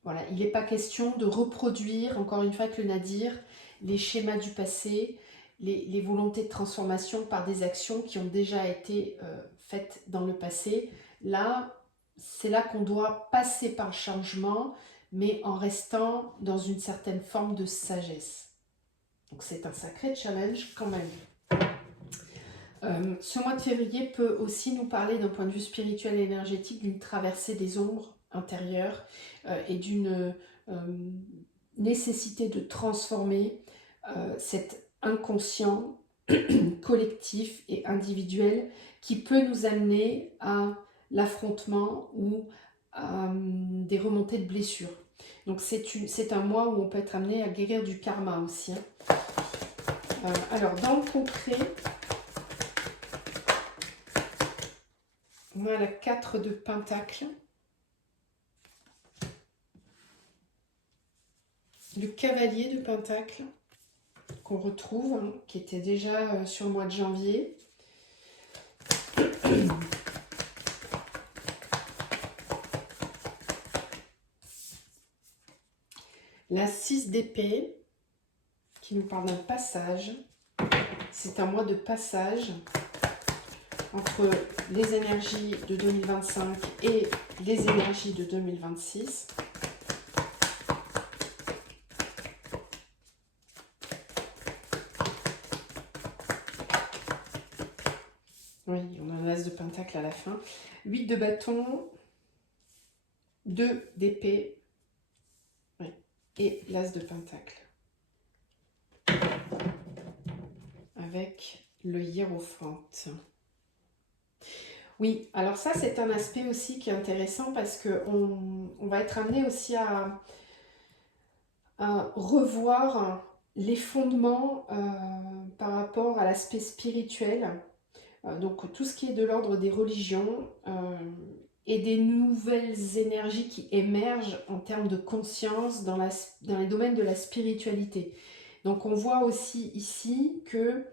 Voilà, il n'est pas question de reproduire, encore une fois avec le nadir, les schémas du passé, les volontés de transformation par des actions qui ont déjà été faites dans le passé. Là, c'est là qu'on doit passer par le changement, mais en restant dans une certaine forme de sagesse. Donc c'est un sacré challenge quand même. Ce mois de février peut aussi nous parler d'un point de vue spirituel et énergétique d'une traversée des ombres intérieures et d'une nécessité de transformer cet inconscient collectif et individuel qui peut nous amener à l'affrontement ou à des remontées de blessures. Donc c'est un mois où on peut être amené à guérir du karma aussi. Alors dans le concret, on a la 4 de Pentacle, le cavalier de Pentacle qu'on retrouve, hein, qui était déjà sur le mois de janvier. La 6 d'épée, qui nous parle d'un passage. C'est un mois de passage entre les énergies de 2025 et les énergies de 2026. Oui, on a l'as de pentacle à la fin. 8 de bâton, 2 d'épée, oui, et l'as de pentacle. Avec le hiérophante. Oui, alors ça c'est un aspect aussi qui est intéressant parce qu'on va être amené aussi à revoir les fondements par rapport à l'aspect spirituel. Donc tout ce qui est de l'ordre des religions et des nouvelles énergies qui émergent en termes de conscience dans les domaines de la spiritualité. Donc on voit aussi ici que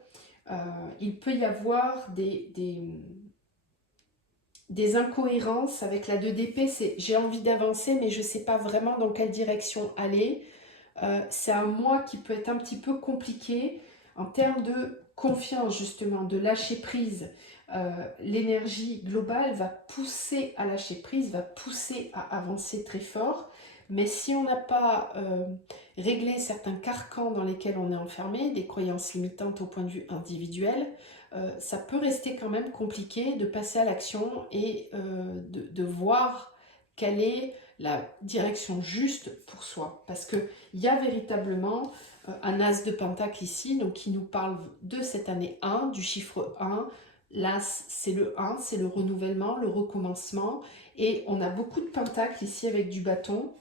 il peut y avoir des incohérences avec la 2 d'épée. C'est j'ai envie d'avancer mais je ne sais pas vraiment dans quelle direction aller. C'est un mois qui peut être un petit peu compliqué en termes de confiance justement, de lâcher prise. L'énergie globale va pousser à lâcher prise, va pousser à avancer très fort. Mais si on n'a pas réglé certains carcans dans lesquels on est enfermé, des croyances limitantes au point de vue individuel, ça peut rester quand même compliqué de passer à l'action et de voir quelle est la direction juste pour soi. Parce qu'il y a véritablement un as de pentacle ici, donc qui nous parle de cette année 1, du chiffre 1. L'as, c'est le 1, c'est le renouvellement, le recommencement. Et on a beaucoup de pentacles ici avec du bâton.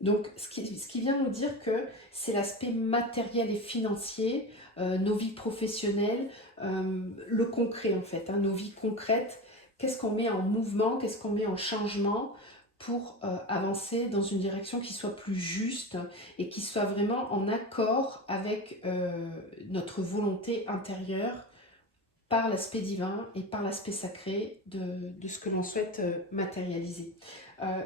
Donc, ce qui vient nous dire que c'est l'aspect matériel et financier, nos vies professionnelles, le concret en fait, hein, nos vies concrètes. Qu'est-ce qu'on met en mouvement, qu'est-ce qu'on met en changement pour avancer dans une direction qui soit plus juste et qui soit vraiment en accord avec notre volonté intérieure par l'aspect divin et par l'aspect sacré de ce que l'on souhaite matérialiser.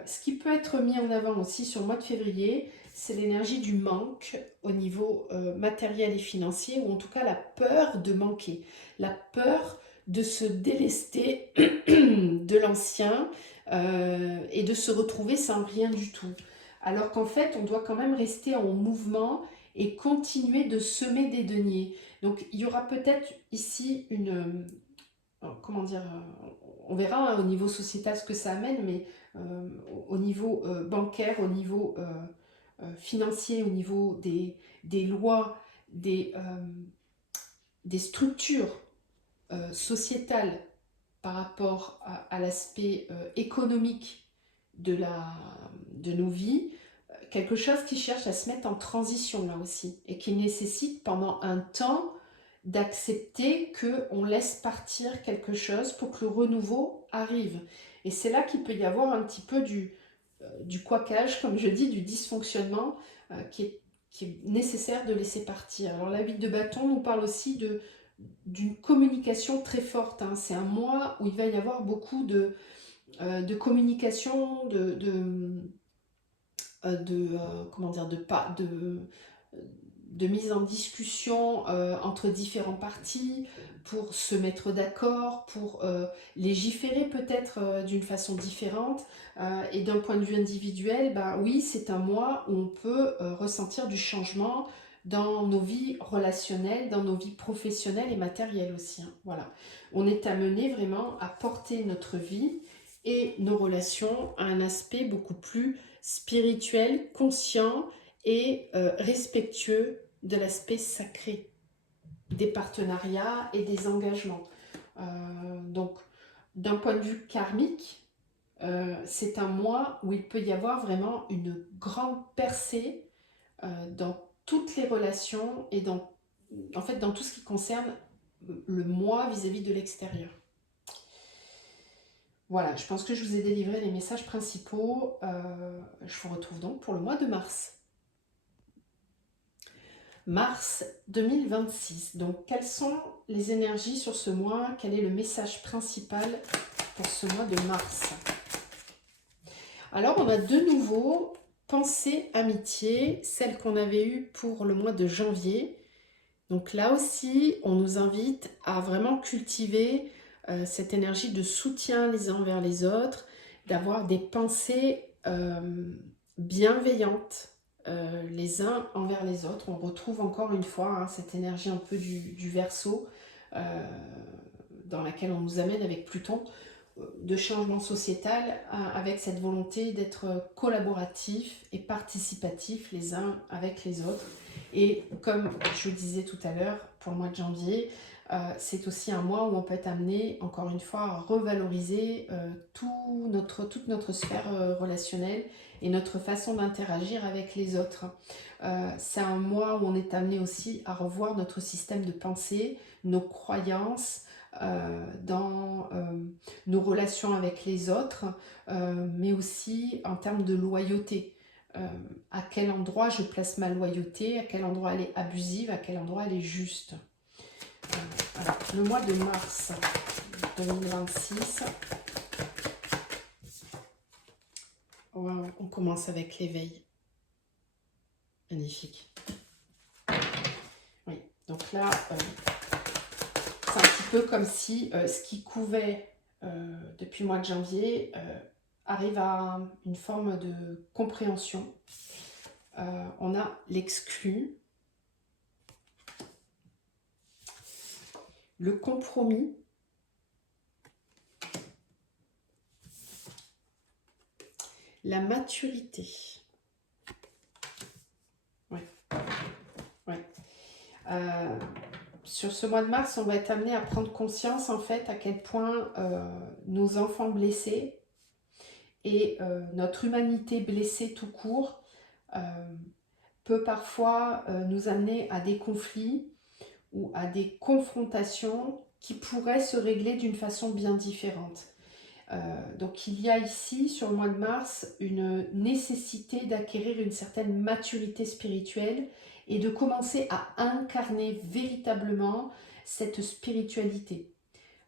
Ce qui peut être mis en avant aussi sur le mois de février, c'est l'énergie du manque au niveau matériel et financier, ou en tout cas la peur de manquer, la peur de se délester de l'ancien et de se retrouver sans rien du tout. Alors qu'en fait, on doit quand même rester en mouvement et continuer de semer des deniers. Donc il y aura peut-être ici une... comment dire, on verra hein, au niveau sociétal ce que ça amène, mais au niveau bancaire, au niveau financier, au niveau des lois, des structures sociétales par rapport à l'aspect économique de nos vies, quelque chose qui cherche à se mettre en transition là aussi et qui nécessite pendant un temps d'accepter qu'on laisse partir quelque chose pour que le renouveau arrive. Et c'est là qu'il peut y avoir un petit peu du couaquage, comme je dis, du dysfonctionnement qui est nécessaire de laisser partir. Alors la 8 de bâton nous parle aussi d'une communication très forte. Hein. C'est un mois où il va y avoir beaucoup de communication, comment dire, de mise en discussion entre différents partis pour se mettre d'accord, pour légiférer peut-être d'une façon différente. Et d'un point de vue individuel, ben oui, c'est un mois où on peut ressentir du changement, dans nos vies relationnelles, dans nos vies professionnelles et matérielles aussi, hein. Voilà. On est amené vraiment à porter notre vie et nos relations à un aspect beaucoup plus spirituel, conscient et respectueux de l'aspect sacré des partenariats et des engagements. Donc, d'un point de vue karmique, c'est un mois où il peut y avoir vraiment une grande percée dans toutes les relations et en fait, dans tout ce qui concerne le moi vis-à-vis de l'extérieur. Voilà, je pense que je vous ai délivré les messages principaux. Je vous retrouve donc pour le mois de mars. Mars 2026. Donc, quelles sont les énergies sur ce mois? Quel est le message principal pour ce mois de mars? Alors, on a de nouveau pensée amitié, celle qu'on avait eue pour le mois de janvier. Donc là aussi, on nous invite à vraiment cultiver cette énergie de soutien les uns envers les autres, d'avoir des pensées bienveillantes les uns envers les autres. On retrouve encore une fois hein, cette énergie un peu du Verseau dans laquelle on nous amène avec Pluton, de changement sociétal avec cette volonté d'être collaboratif et participatif les uns avec les autres. Et comme je vous disais tout à l'heure, pour le mois de janvier, c'est aussi un mois où on peut être amené, encore une fois, à revaloriser toute notre sphère relationnelle et notre façon d'interagir avec les autres. C'est un mois où on est amené aussi à revoir notre système de pensée, nos croyances, dans nos relations avec les autres, mais aussi en termes de loyauté. À quel endroit je place ma loyauté, à quel endroit elle est abusive, à quel endroit elle est juste. Alors, le mois de mars 2026, on commence avec l'éveil. Magnifique. Oui, donc là, c'est un petit peu comme si ce qui couvait depuis le mois de janvier arrive à une forme de compréhension. On a l'exclu, le compromis, la maturité. Ouais. Ouais. Sur ce mois de mars, on va être amené à prendre conscience en fait à quel point nos enfants blessés et notre humanité blessée tout court peut parfois nous amener à des conflits ou à des confrontations qui pourraient se régler d'une façon bien différente. Donc il y a ici, sur le mois de mars, une nécessité d'acquérir une certaine maturité spirituelle et de commencer à incarner véritablement cette spiritualité.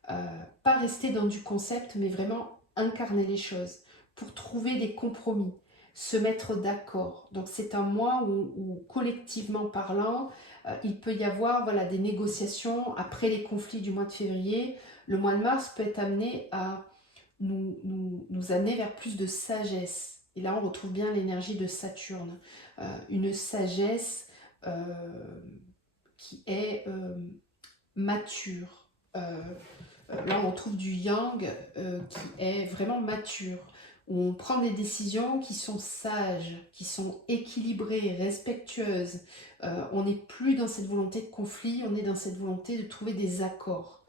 Pas rester dans du concept, mais vraiment incarner les choses pour trouver des compromis, se mettre d'accord. Donc c'est un mois où collectivement parlant, il peut y avoir voilà, des négociations après les conflits du mois de février. Le mois de mars peut être amené à nous amener vers plus de sagesse. Et là, on retrouve bien l'énergie de Saturne. Une sagesse qui est mature. Là, on retrouve du yang qui est vraiment mature, où on prend des décisions qui sont sages, qui sont équilibrées, respectueuses. On n'est plus dans cette volonté de conflit, on est dans cette volonté de trouver des accords.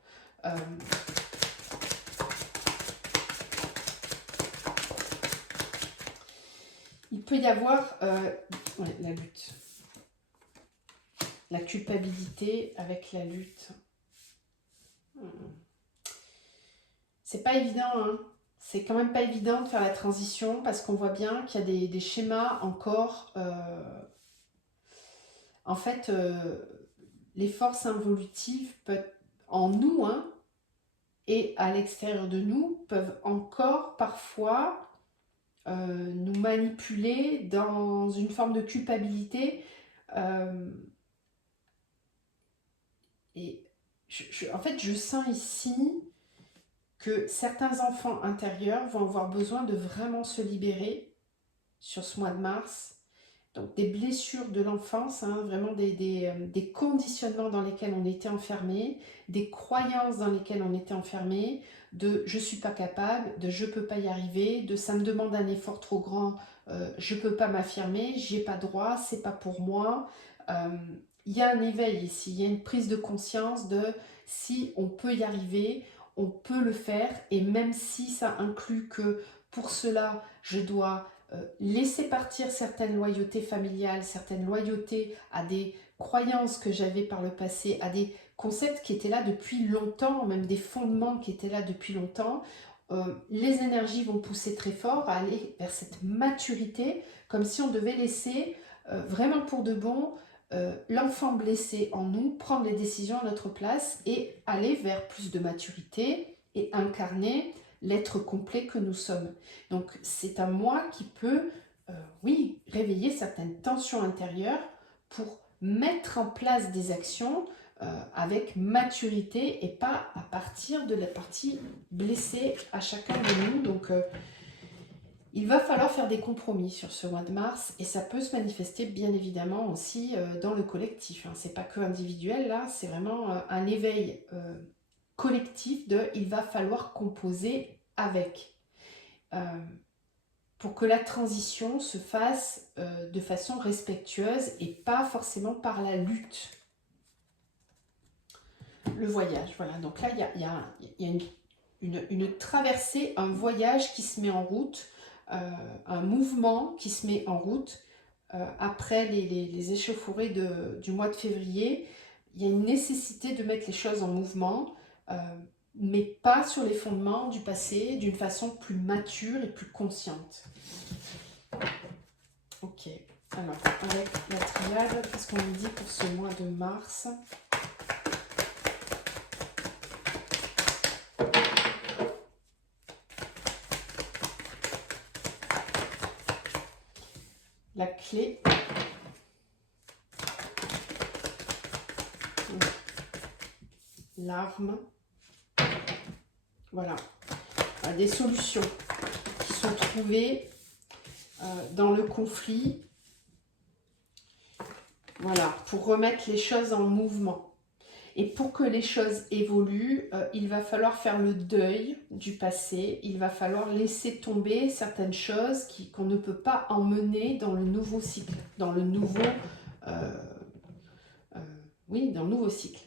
Il peut y avoir la lutte, la culpabilité avec la lutte. C'est pas évident, hein. C'est quand même pas évident de faire la transition parce qu'on voit bien qu'il y a des schémas encore. En fait, les forces involutives peuvent, en nous hein, et à l'extérieur de nous peuvent encore parfois nous manipuler dans une forme de culpabilité. Et en fait, je sens ici que certains enfants intérieurs vont avoir besoin de vraiment se libérer sur ce mois de mars Donc des blessures de l'enfance, hein, vraiment des conditionnements dans lesquels on était enfermé, des croyances dans lesquelles on était enfermé, de je suis pas capable, de je peux pas y arriver, de ça me demande un effort trop grand, je peux pas m'affirmer, j'y ai pas droit, c'est pas pour moi. Euh, il y a un éveil ici, il y a une prise de conscience de si on peut y arriver, on peut le faire, et même si ça inclut que pour cela je dois laisser partir certaines loyautés familiales, certaines loyautés à des croyances que j'avais par le passé, à des concepts qui étaient là depuis longtemps, même des fondements qui étaient là depuis longtemps. Les énergies vont pousser très fort à aller vers cette maturité, comme si on devait laisser vraiment pour de bon l'enfant blessé en nous prendre les décisions à notre place et aller vers plus de maturité et incarner l'être complet que nous sommes. Donc c'est à moi qui peut, oui, réveiller certaines tensions intérieures pour mettre en place des actions avec maturité et pas à partir de la partie blessée à chacun de nous. Donc il va falloir faire des compromis sur ce mois de mars et ça peut se manifester bien évidemment aussi dans le collectif. Hein. C'est pas que individuel là, c'est vraiment un éveil collectif de il va falloir composer avec. Pour que la transition se fasse de façon respectueuse et pas forcément par la lutte. Le voyage, voilà. Donc là, il y a une traversée, un voyage qui se met en route, un mouvement qui se met en route. Après les échauffourées du mois de février, il y a une nécessité de mettre les choses en mouvement, mais pas sur les fondements du passé, d'une façon plus mature et plus consciente. Ok, alors avec la triade, qu'est-ce qu'on nous dit pour ce mois de mars? La clé. L'arme. Voilà. Des solutions qui sont trouvées dans le conflit. Voilà, pour remettre les choses en mouvement. Et pour que les choses évoluent, il va falloir faire le deuil du passé. Il va falloir laisser tomber certaines choses qu'on ne peut pas emmener dans le nouveau cycle, dans le nouveau, oui, dans le nouveau cycle.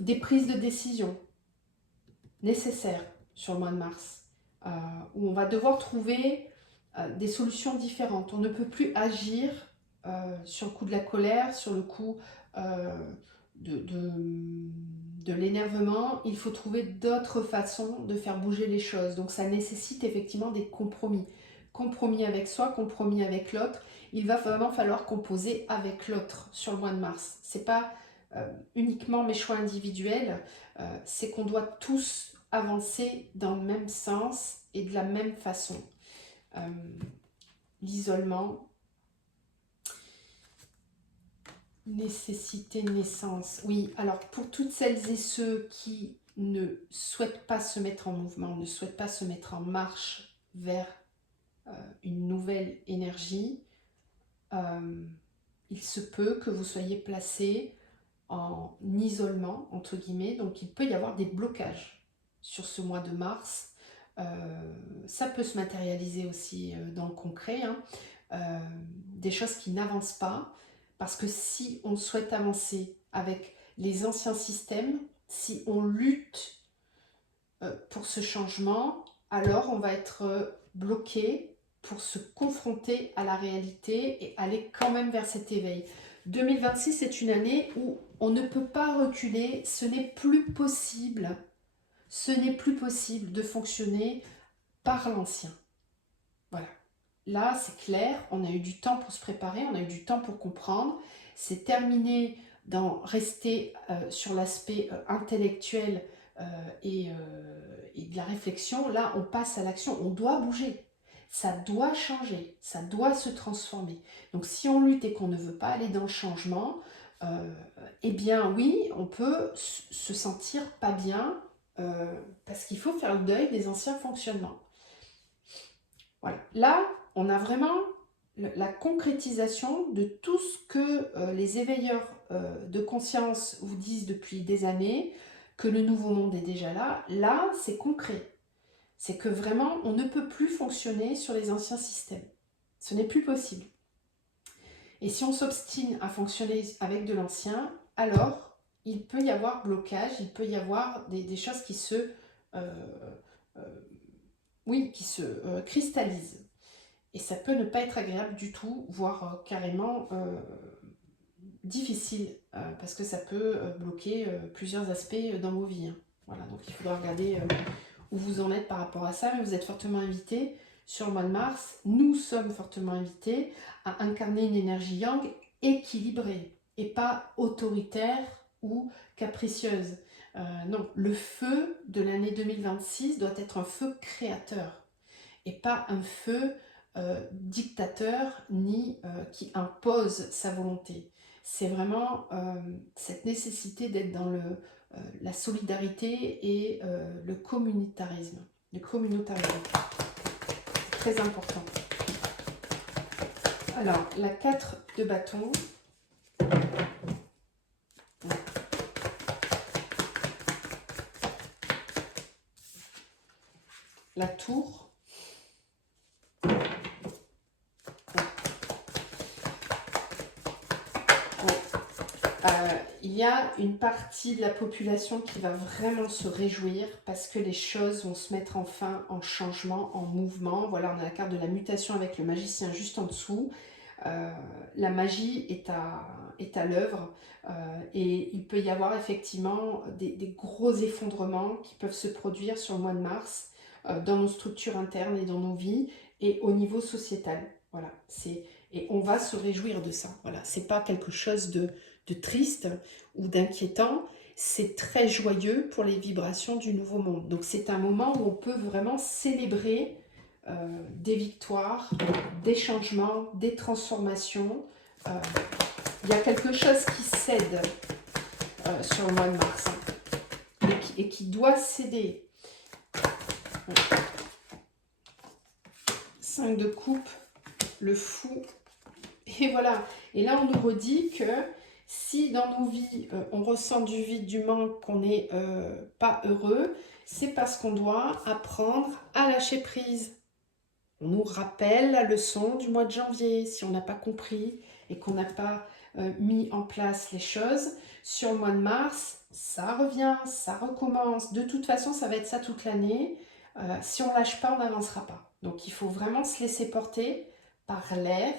Des prises de décision nécessaires sur le mois de mars, où on va devoir trouver des solutions différentes. On ne peut plus agir sur le coup de la colère, sur le coup de l'énervement. Il faut trouver d'autres façons de faire bouger les choses. Donc ça nécessite effectivement des compromis. Compromis avec soi, compromis avec l'autre. Il va vraiment falloir composer avec l'autre sur le mois de mars. C'est pas uniquement mes choix individuels, c'est qu'on doit tous avancer dans le même sens et de la même façon. L'isolement, nécessité, naissance. Oui, alors pour toutes celles et ceux qui ne souhaitent pas se mettre en mouvement, ne souhaitent pas se mettre en marche vers une nouvelle énergie, il se peut que vous soyez placé en isolement, entre guillemets, donc il peut y avoir des blocages sur ce mois de mars. Ça peut se matérialiser aussi dans le concret, hein. Des choses qui n'avancent pas, parce que si on souhaite avancer avec les anciens systèmes, si on lutte pour ce changement, alors on va être bloqué pour se confronter à la réalité et aller quand même vers cet éveil. 2026 est une année où on ne peut pas reculer, ce n'est plus possible de fonctionner par l'ancien. Voilà. Là, c'est clair, on a eu du temps pour se préparer, on a eu du temps pour comprendre. C'est terminé d'en rester sur l'aspect intellectuel et de la réflexion. Là, on passe à l'action, on doit bouger. Ça doit changer, ça doit se transformer. Donc si on lutte et qu'on ne veut pas aller dans le changement, eh bien oui, on peut se sentir pas bien parce qu'il faut faire le deuil des anciens fonctionnements. Voilà. Là, on a vraiment la concrétisation de tout ce que les éveilleurs de conscience vous disent depuis des années, que le nouveau monde est déjà là. Là, c'est concret. C'est que vraiment, on ne peut plus fonctionner sur les anciens systèmes. Ce n'est plus possible. Et si on s'obstine à fonctionner avec de l'ancien, alors il peut y avoir blocage, il peut y avoir des choses qui se, cristallisent. Et ça peut ne pas être agréable du tout, voire carrément difficile, parce que ça peut bloquer plusieurs aspects dans vos vies. Hein. Voilà, donc il faudra regarder où vous en êtes par rapport à ça, mais vous êtes fortement invités sur le mois de mars. Nous sommes fortement invités à incarner une énergie yang équilibrée et pas autoritaire ou capricieuse. Non, le feu de l'année 2026 doit être un feu créateur et pas un feu dictateur ni qui impose sa volonté. C'est vraiment cette nécessité d'être dans la solidarité et le communautarisme. Le communautarisme, très important. Alors, la 4 de bâton. La tour. Il y a une partie de la population qui va vraiment se réjouir parce que les choses vont se mettre enfin en changement, en mouvement. Voilà, on a la carte de la mutation avec le magicien juste en dessous. La magie est à l'œuvre et il peut y avoir effectivement des gros effondrements qui peuvent se produire sur le mois de mars dans nos structures internes et dans nos vies et au niveau sociétal. Voilà, et on va se réjouir de ça. Voilà, c'est pas quelque chose de triste ou d'inquiétant, c'est très joyeux pour les vibrations du nouveau monde. Donc c'est un moment où on peut vraiment célébrer des victoires, des changements, des transformations. Il y a quelque chose qui cède sur le mois de mars hein, et qui doit céder. 5 de coupe, le fou. Et voilà. Et là, on nous redit que si dans nos vies, on ressent du vide, du manque, qu'on n'est pas heureux, c'est parce qu'on doit apprendre à lâcher prise. On nous rappelle la leçon du mois de janvier, si on n'a pas compris et qu'on n'a pas mis en place les choses. Sur le mois de mars, ça revient, ça recommence. De toute façon, ça va être ça toute l'année. Si on ne lâche pas, on n'avancera pas. Donc, il faut vraiment se laisser porter par l'air,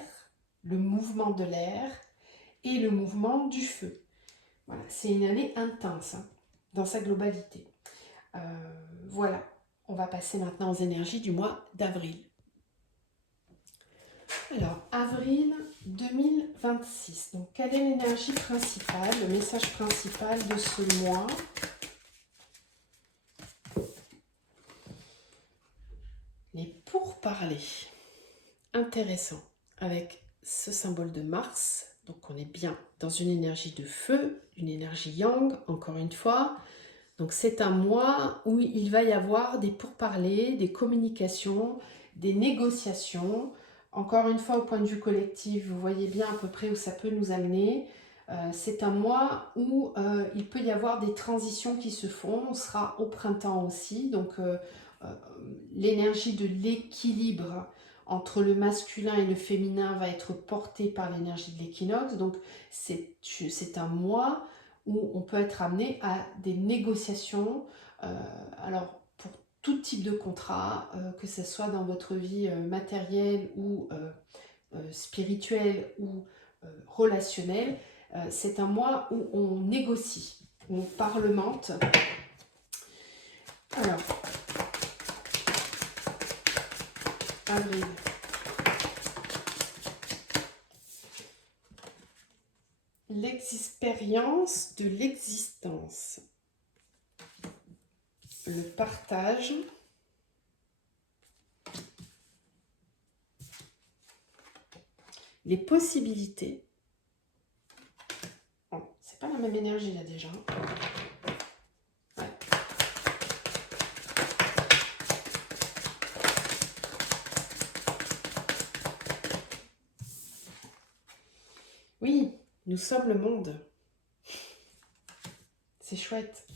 le mouvement de l'air et le mouvement du feu. Voilà, c'est une année intense hein, dans sa globalité. Voilà, on va passer maintenant aux énergies du mois d'avril. Alors, avril 2026. Donc, quelle est l'énergie principale, le message principal de ce mois? Les pourparlers. Intéressant. Avec ce symbole de Mars. Donc, on est bien dans une énergie de feu, une énergie yang, encore une fois. Donc, c'est un mois où il va y avoir des pourparlers, des communications, des négociations. Encore une fois, au point de vue collectif, vous voyez bien à peu près où ça peut nous amener. C'est un mois où il peut y avoir des transitions qui se font. On sera au printemps aussi. Donc, l'énergie de l'équilibre entre le masculin et le féminin va être portée par l'énergie de l'équinoxe. Donc, c'est un mois où on peut être amené à des négociations. Alors, pour tout type de contrat, que ce soit dans votre vie matérielle ou spirituelle ou relationnelle, c'est un mois où on négocie, où on parlemente. Alors, avril. L'expérience de l'existence. Le partage. Les possibilités. Oh, c'est pas la même énergie là déjà. Ouais. Nous sommes le monde. C'est chouette.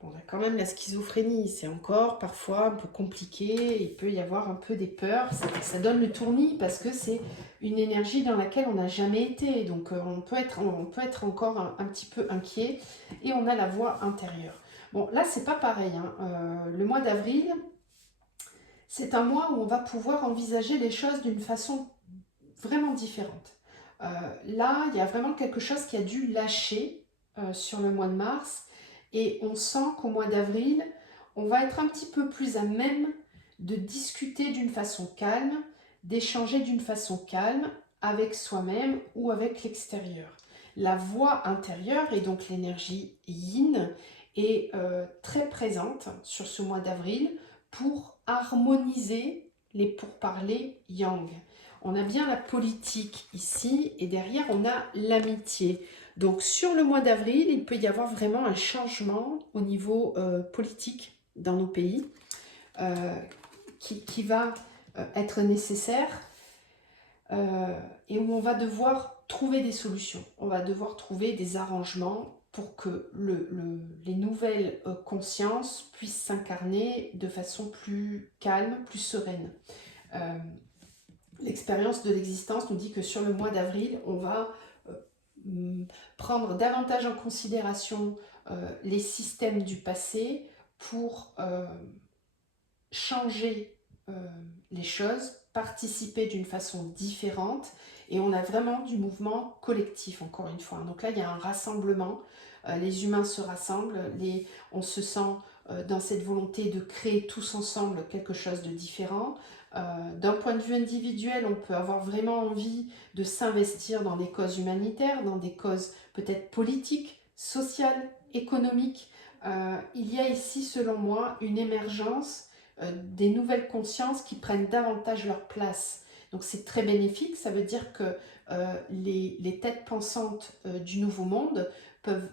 Bon, on a quand même la schizophrénie, c'est encore parfois un peu compliqué, il peut y avoir un peu des peurs, ça donne le tournis parce que c'est une énergie dans laquelle on n'a jamais été, donc on peut être encore un petit peu inquiet, et on a la voix intérieure. Bon, là c'est pas pareil, hein. Le mois d'avril, c'est un mois où on va pouvoir envisager les choses d'une façon vraiment différente. Là, il y a vraiment quelque chose qui a dû lâcher sur le mois de mars, et on sent qu'au mois d'avril, on va être un petit peu plus à même de discuter d'une façon calme, d'échanger d'une façon calme avec soi-même ou avec l'extérieur. La voix intérieure, et donc l'énergie yin, est très présente sur ce mois d'avril pour harmoniser les pourparlers yang. On a bien la politique ici, et derrière on a l'amitié. Donc sur le mois d'avril, il peut y avoir vraiment un changement au niveau politique dans nos pays qui va être nécessaire et où on va devoir trouver des solutions. On va devoir trouver des arrangements pour que les nouvelles consciences puissent s'incarner de façon plus calme, plus sereine. L'expérience de l'existence nous dit que sur le mois d'avril, on va prendre davantage en considération les systèmes du passé pour changer les choses, participer d'une façon différente, et on a vraiment du mouvement collectif, encore une fois. Donc là, il y a un rassemblement, les humains se rassemblent, on se sent dans cette volonté de créer tous ensemble quelque chose de différent. D'un point de vue individuel, on peut avoir vraiment envie de s'investir dans des causes humanitaires, dans des causes peut-être politiques, sociales, économiques. Il y a ici, selon moi, une émergence des nouvelles consciences qui prennent davantage leur place. Donc c'est très bénéfique, ça veut dire que les têtes pensantes du nouveau monde peuvent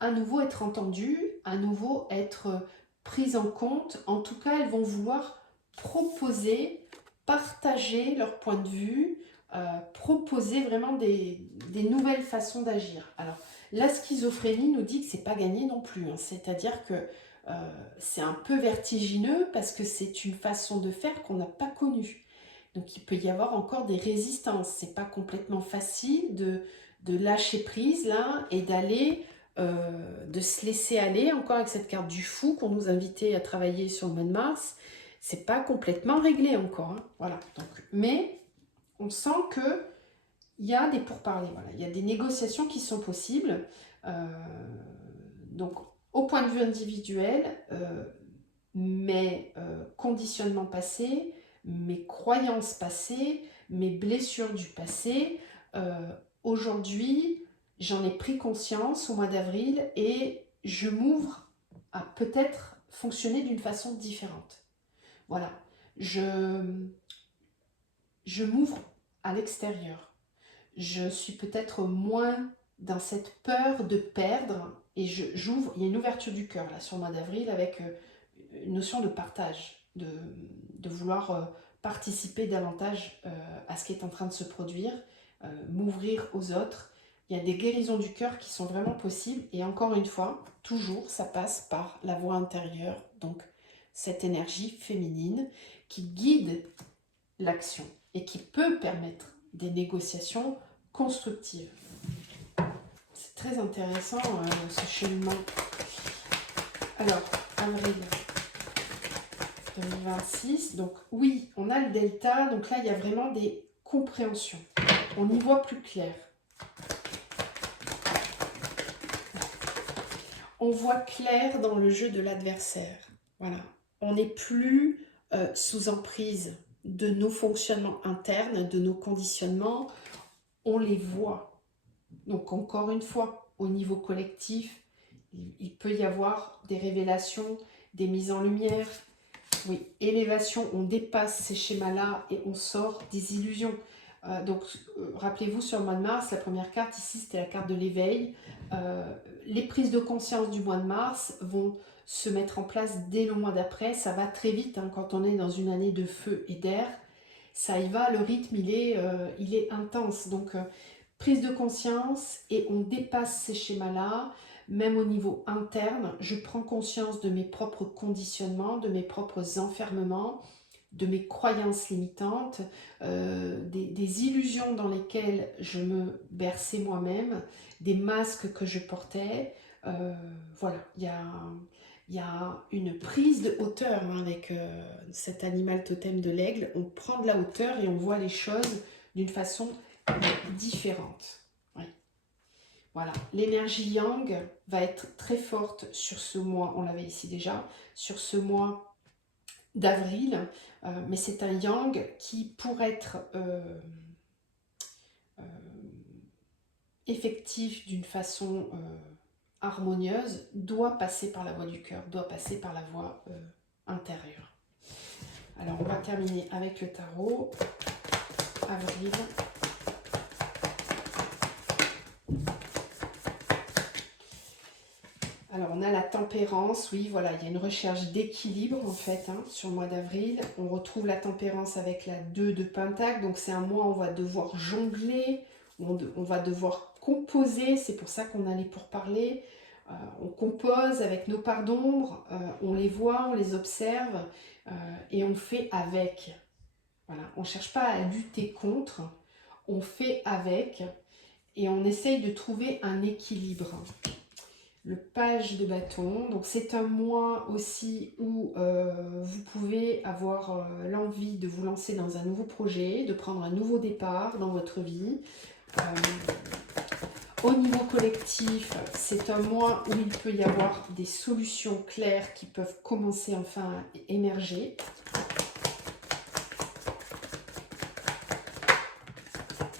à nouveau être entendues, à nouveau être prises en compte. En tout cas, elles vont vouloir proposer, partager leur point de vue, proposer vraiment des nouvelles façons d'agir. Alors, la schizophrénie nous dit que c'est pas gagné non plus, hein. C'est-à-dire que c'est un peu vertigineux parce que c'est une façon de faire qu'on n'a pas connue. Donc il peut y avoir encore des résistances. C'est pas complètement facile de lâcher prise là et d'aller, de se laisser aller, encore avec cette carte du fou qu'on nous invitait à travailler sur le mois de mars. C'est pas complètement réglé encore, hein. Voilà. Donc, mais on sent que il y a des pourparlers, voilà. Il y a des négociations qui sont possibles. Donc au point de vue individuel, mes conditionnements passés, mes croyances passées, mes blessures du passé, aujourd'hui, j'en ai pris conscience au mois d'avril et je m'ouvre à peut-être fonctionner d'une façon différente. Voilà, je m'ouvre à l'extérieur. Je suis peut-être moins dans cette peur de perdre, et j'ouvre, il y a une ouverture du cœur là sur le mois d'avril avec une notion de partage, de vouloir participer davantage à ce qui est en train de se produire, m'ouvrir aux autres. Il y a des guérisons du cœur qui sont vraiment possibles, et encore une fois, toujours ça passe par la voix intérieure, donc cette énergie féminine qui guide l'action et qui peut permettre des négociations constructives. C'est très intéressant ce cheminement. Alors, avril 2026, donc oui, on a le delta, donc là il y a vraiment des compréhensions. On y voit plus clair. On voit clair dans le jeu de l'adversaire. Voilà. On n'est plus sous emprise de nos fonctionnements internes, de nos conditionnements. On les voit. Donc encore une fois, au niveau collectif, il peut y avoir des révélations, des mises en lumière. Oui, élévation, on dépasse ces schémas-là et on sort des illusions. Rappelez-vous, sur le mois de mars, la première carte ici, c'était la carte de l'éveil. Les prises de conscience du mois de mars vont se mettre en place dès le mois d'après. Ça va très vite hein, quand on est dans une année de feu et d'air. Ça y va, le rythme, il est intense. Donc, prise de conscience et on dépasse ces schémas-là, même au niveau interne. Je prends conscience de mes propres conditionnements, de mes propres enfermements, de mes croyances limitantes, des illusions dans lesquelles je me berçais moi-même, des masques que je portais. Voilà, il y a une prise de hauteur hein, avec cet animal totem de l'aigle. On prend de la hauteur et on voit les choses d'une façon différente. Ouais. Voilà, l'énergie yang va être très forte sur ce mois, on l'avait ici déjà, sur ce mois d'avril, mais c'est un yang qui, pour être effectif d'une façon harmonieuse, doit passer par la voie du cœur, doit passer par la voie intérieure. Alors, on va terminer avec le tarot, avril. Alors, on a la tempérance, oui, voilà, il y a une recherche d'équilibre en fait hein, sur le mois d'avril. On retrouve la tempérance avec la 2 de Pentacle, donc c'est un mois où on va devoir jongler, on va devoir composer, c'est pour ça qu'on a les pourparlers. On compose avec nos parts d'ombre, on les voit, on les observe et on fait avec. Voilà, on ne cherche pas à lutter contre, on fait avec et on essaye de trouver un équilibre. Le page de bâton, donc c'est un mois aussi où vous pouvez avoir l'envie de vous lancer dans un nouveau projet, de prendre un nouveau départ dans votre vie. Au niveau collectif, c'est un mois où il peut y avoir des solutions claires qui peuvent commencer enfin à émerger.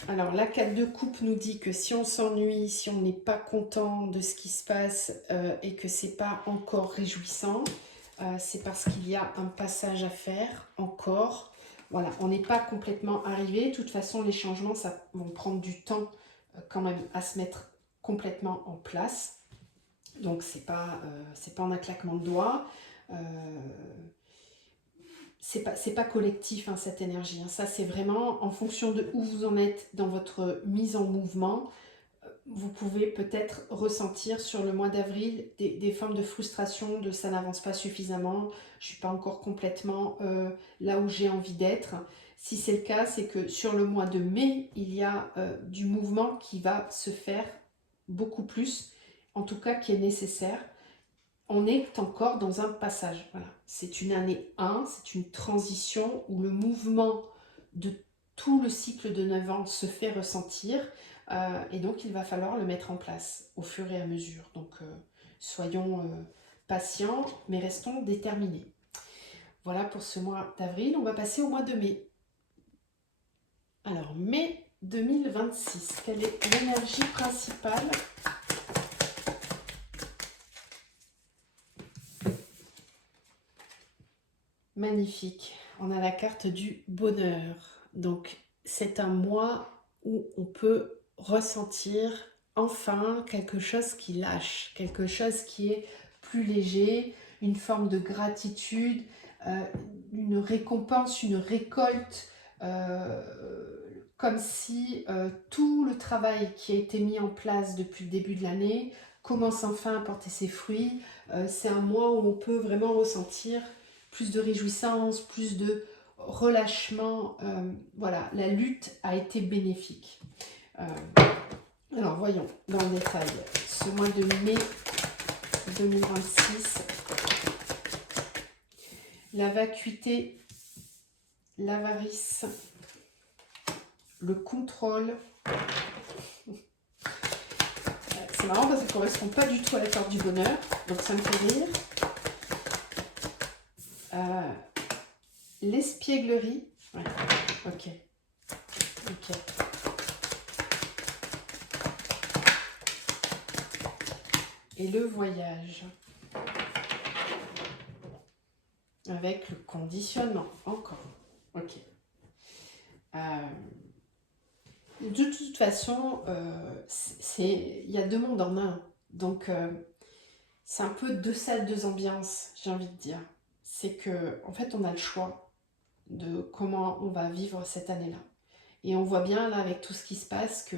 Alors, la 4 de coupe nous dit que si on s'ennuie, si on n'est pas content de ce qui se passe et que c'est pas encore réjouissant, c'est parce qu'il y a un passage à faire encore. Voilà, on n'est pas complètement arrivé. De toute façon, les changements, ça vont prendre du temps quand même à se mettre complètement en place. Donc, c'est pas en un claquement de doigts. C'est pas collectif hein, cette énergie, hein. Ça c'est vraiment en fonction de où vous en êtes dans votre mise en mouvement. Vous pouvez peut-être ressentir sur le mois d'avril des formes de frustration, de ça n'avance pas suffisamment, je ne suis pas encore complètement là où j'ai envie d'être. Si c'est le cas, c'est que sur le mois de mai, il y a du mouvement qui va se faire beaucoup plus, en tout cas qui est nécessaire. On est encore dans un passage. Voilà. C'est une année 1, c'est une transition où le mouvement de tout le cycle de 9 ans se fait ressentir et donc il va falloir le mettre en place au fur et à mesure. Donc soyons patients mais restons déterminés. Voilà pour ce mois d'avril. On va passer au mois de mai. Alors mai 2026, quelle est l'énergie principale ? Magnifique, on a la carte du bonheur. Donc c'est un mois où on peut ressentir enfin quelque chose qui lâche, quelque chose qui est plus léger, une forme de gratitude, une récompense, une récolte, comme si tout le travail qui a été mis en place depuis le début de l'année commence enfin à porter ses fruits. C'est un mois où on peut vraiment ressentir plus de réjouissance, plus de relâchement. Voilà, la lutte a été bénéfique. Alors, voyons dans le détail. Ce mois de mai 2026, la vacuité, l'avarice, le contrôle. C'est marrant parce que ça ne correspond pas du tout à la carte du bonheur, donc ça me fait rire. L'espièglerie. Ouais. Ok. Ok. Et le voyage. Avec le conditionnement. Encore. Ok. De toute façon, il y a deux mondes en un. Donc, c'est un peu deux salles, deux ambiances, j'ai envie de dire. C'est que, en fait, on a le choix de comment on va vivre cette année-là. Et on voit bien, là, avec tout ce qui se passe, que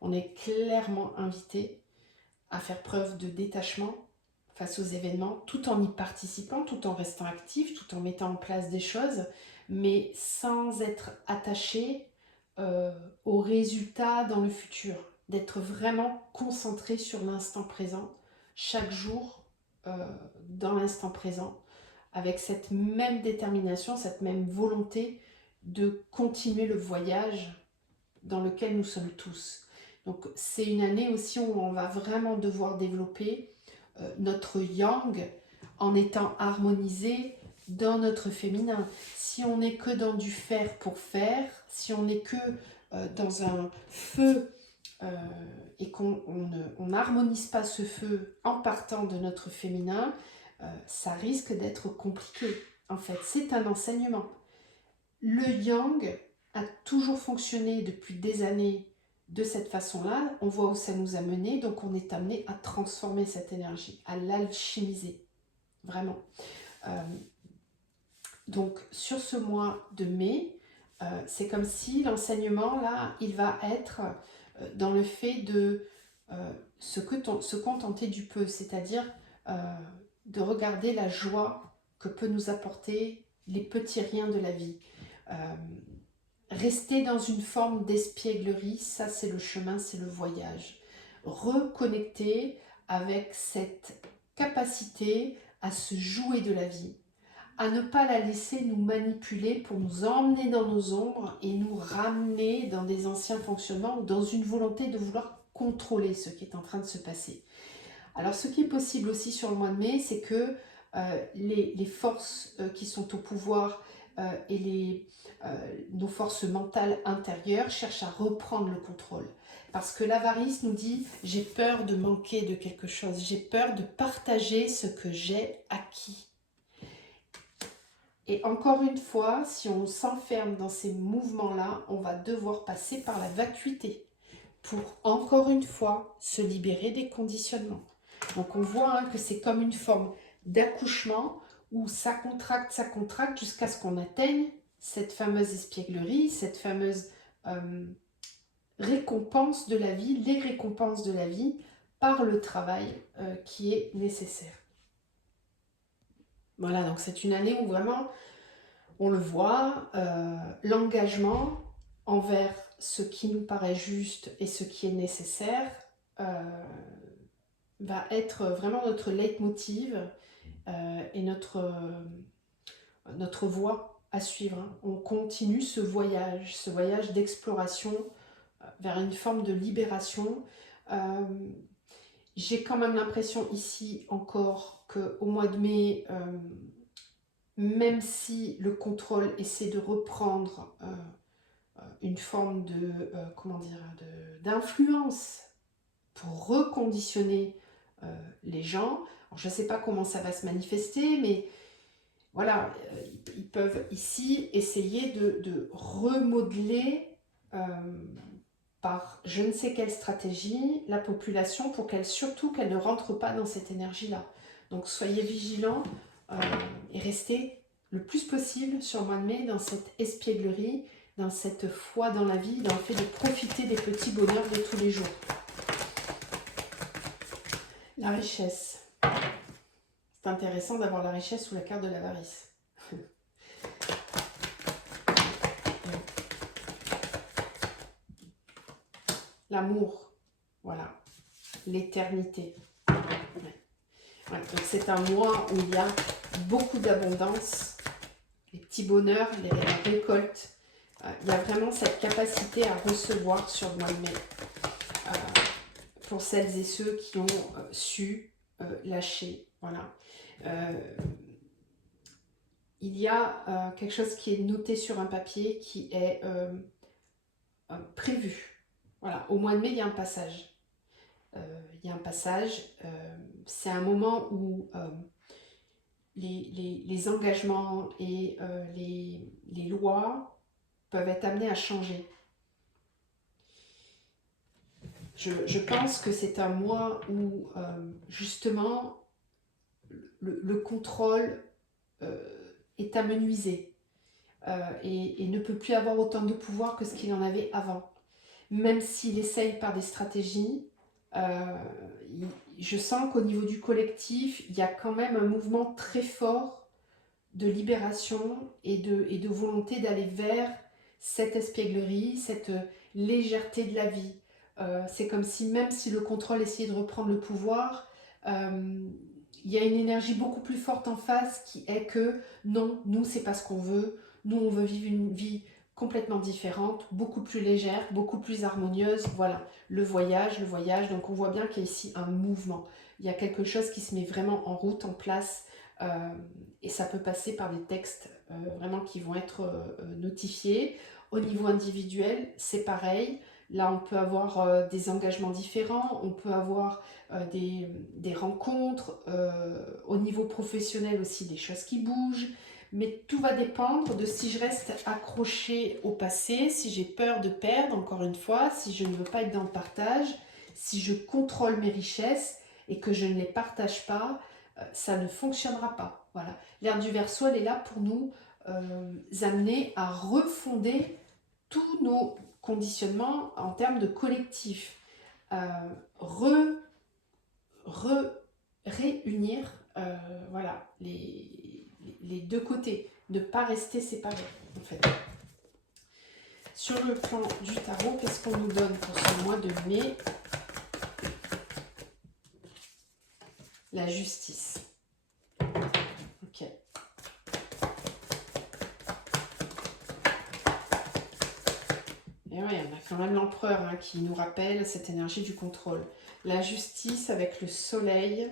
On est clairement invité à faire preuve de détachement face aux événements, tout en y participant, tout en restant actif, tout en mettant en place des choses, mais sans être attaché aux résultats dans le futur, d'être vraiment concentré sur l'instant présent, chaque jour dans l'instant présent, avec cette même détermination, cette même volonté de continuer le voyage dans lequel nous sommes tous. Donc c'est une année aussi où on va vraiment devoir développer notre yang en étant harmonisé dans notre féminin. Si on n'est que dans du faire pour faire, si on n'est que dans un feu et qu'on n'harmonise pas ce feu en partant de notre féminin, ça risque d'être compliqué. En fait, c'est un enseignement. Le yang a toujours fonctionné depuis des années de cette façon-là. On voit où ça nous a mené, donc on est amené à transformer cette énergie, à l'alchimiser, vraiment. Donc sur ce mois de mai, c'est comme si l'enseignement, là, il va être dans le fait de se contenter du peu, c'est-à-dire de regarder la joie que peut nous apporter les petits riens de la vie. Rester dans une forme d'espièglerie, ça c'est le chemin, c'est le voyage. Reconnecter avec cette capacité à se jouer de la vie, à ne pas la laisser nous manipuler pour nous emmener dans nos ombres et nous ramener dans des anciens fonctionnements ou dans une volonté de vouloir contrôler ce qui est en train de se passer. Alors ce qui est possible aussi sur le mois de mai, c'est que les forces qui sont au pouvoir et nos forces mentales intérieures cherchent à reprendre le contrôle. Parce que l'avarice nous dit « j'ai peur de manquer de quelque chose, j'ai peur de partager ce que j'ai acquis ». Et encore une fois, si on s'enferme dans ces mouvements-là, on va devoir passer par la vacuité pour, encore une fois, se libérer des conditionnements. Donc on voit que c'est comme une forme d'accouchement où ça contracte jusqu'à ce qu'on atteigne cette fameuse espièglerie, cette fameuse récompense de la vie, les récompenses de la vie par le travail qui est nécessaire. Voilà, donc c'est une année où vraiment, on le voit, l'engagement envers ce qui nous paraît juste et ce qui est nécessaire va être vraiment notre leitmotiv et notre voie à suivre. On continue ce voyage d'exploration vers une forme de libération. J'ai quand même l'impression ici encore qu'au mois de mai, même si le contrôle essaie de reprendre une forme de, d'influence pour reconditionner les gens. Alors, je ne sais pas comment ça va se manifester, mais voilà, ils peuvent ici essayer de remodeler par je ne sais quelle stratégie la population pour surtout qu'elle ne rentre pas dans cette énergie-là. Donc soyez vigilants et restez le plus possible sur le mois de mai dans cette espièglerie, dans cette foi dans la vie, dans le fait de profiter des petits bonheurs de tous les jours. La richesse. C'est intéressant d'avoir la richesse sous la carte de l'avarice. L'amour, voilà, l'éternité. Ouais. Voilà. Donc c'est un mois où il y a beaucoup d'abondance, les petits bonheurs, les récoltes. Il y a vraiment cette capacité à recevoir sur le mois de mai. Pour celles et ceux qui ont su lâcher. Voilà. Il y a quelque chose qui est noté sur un papier qui est prévu. Voilà. Au mois de mai, il y a un passage. C'est un moment où les engagements et les lois peuvent être amenés à changer. Je pense que c'est un mois où justement le contrôle est amenuisé et ne peut plus avoir autant de pouvoir que ce qu'il en avait avant. même s'il essaye par des stratégies, euh, je sens qu'au niveau du collectif, il y a quand même un mouvement très fort de libération et de volonté d'aller vers cette espièglerie, cette légèreté de la vie. C'est comme si, même si le contrôle essayait de reprendre le pouvoir, il y a une énergie beaucoup plus forte en face qui est que non, nous, c'est pas ce qu'on veut. Nous, on veut vivre une vie complètement différente, beaucoup plus légère, beaucoup plus harmonieuse. Voilà, le voyage, le voyage. Donc, on voit bien qu'il y a ici un mouvement. Il y a quelque chose qui se met vraiment en route, en place. Euh, et ça peut passer par des textes vraiment qui vont être notifiés. Au niveau individuel, c'est pareil. Là, on peut avoir des engagements différents, on peut avoir des rencontres, au niveau professionnel aussi, des choses qui bougent. Mais tout va dépendre de si je reste accrochée au passé, si j'ai peur de perdre, encore une fois, si je ne veux pas être dans le partage, si je contrôle mes richesses et que je ne les partage pas, ça ne fonctionnera pas. Voilà. L'ère du Verseau, elle est là pour nous amener à refonder tous nos conditionnements en termes de collectif. Euh, re, re, réunir voilà, les deux côtés, ne pas rester séparés en fait. Sur le plan du tarot, qu'est-ce qu'on nous donne pour ce mois de mai? La justice. Ok. Et oui, on a quand même l'empereur hein, qui nous rappelle cette énergie du contrôle. La justice avec le soleil,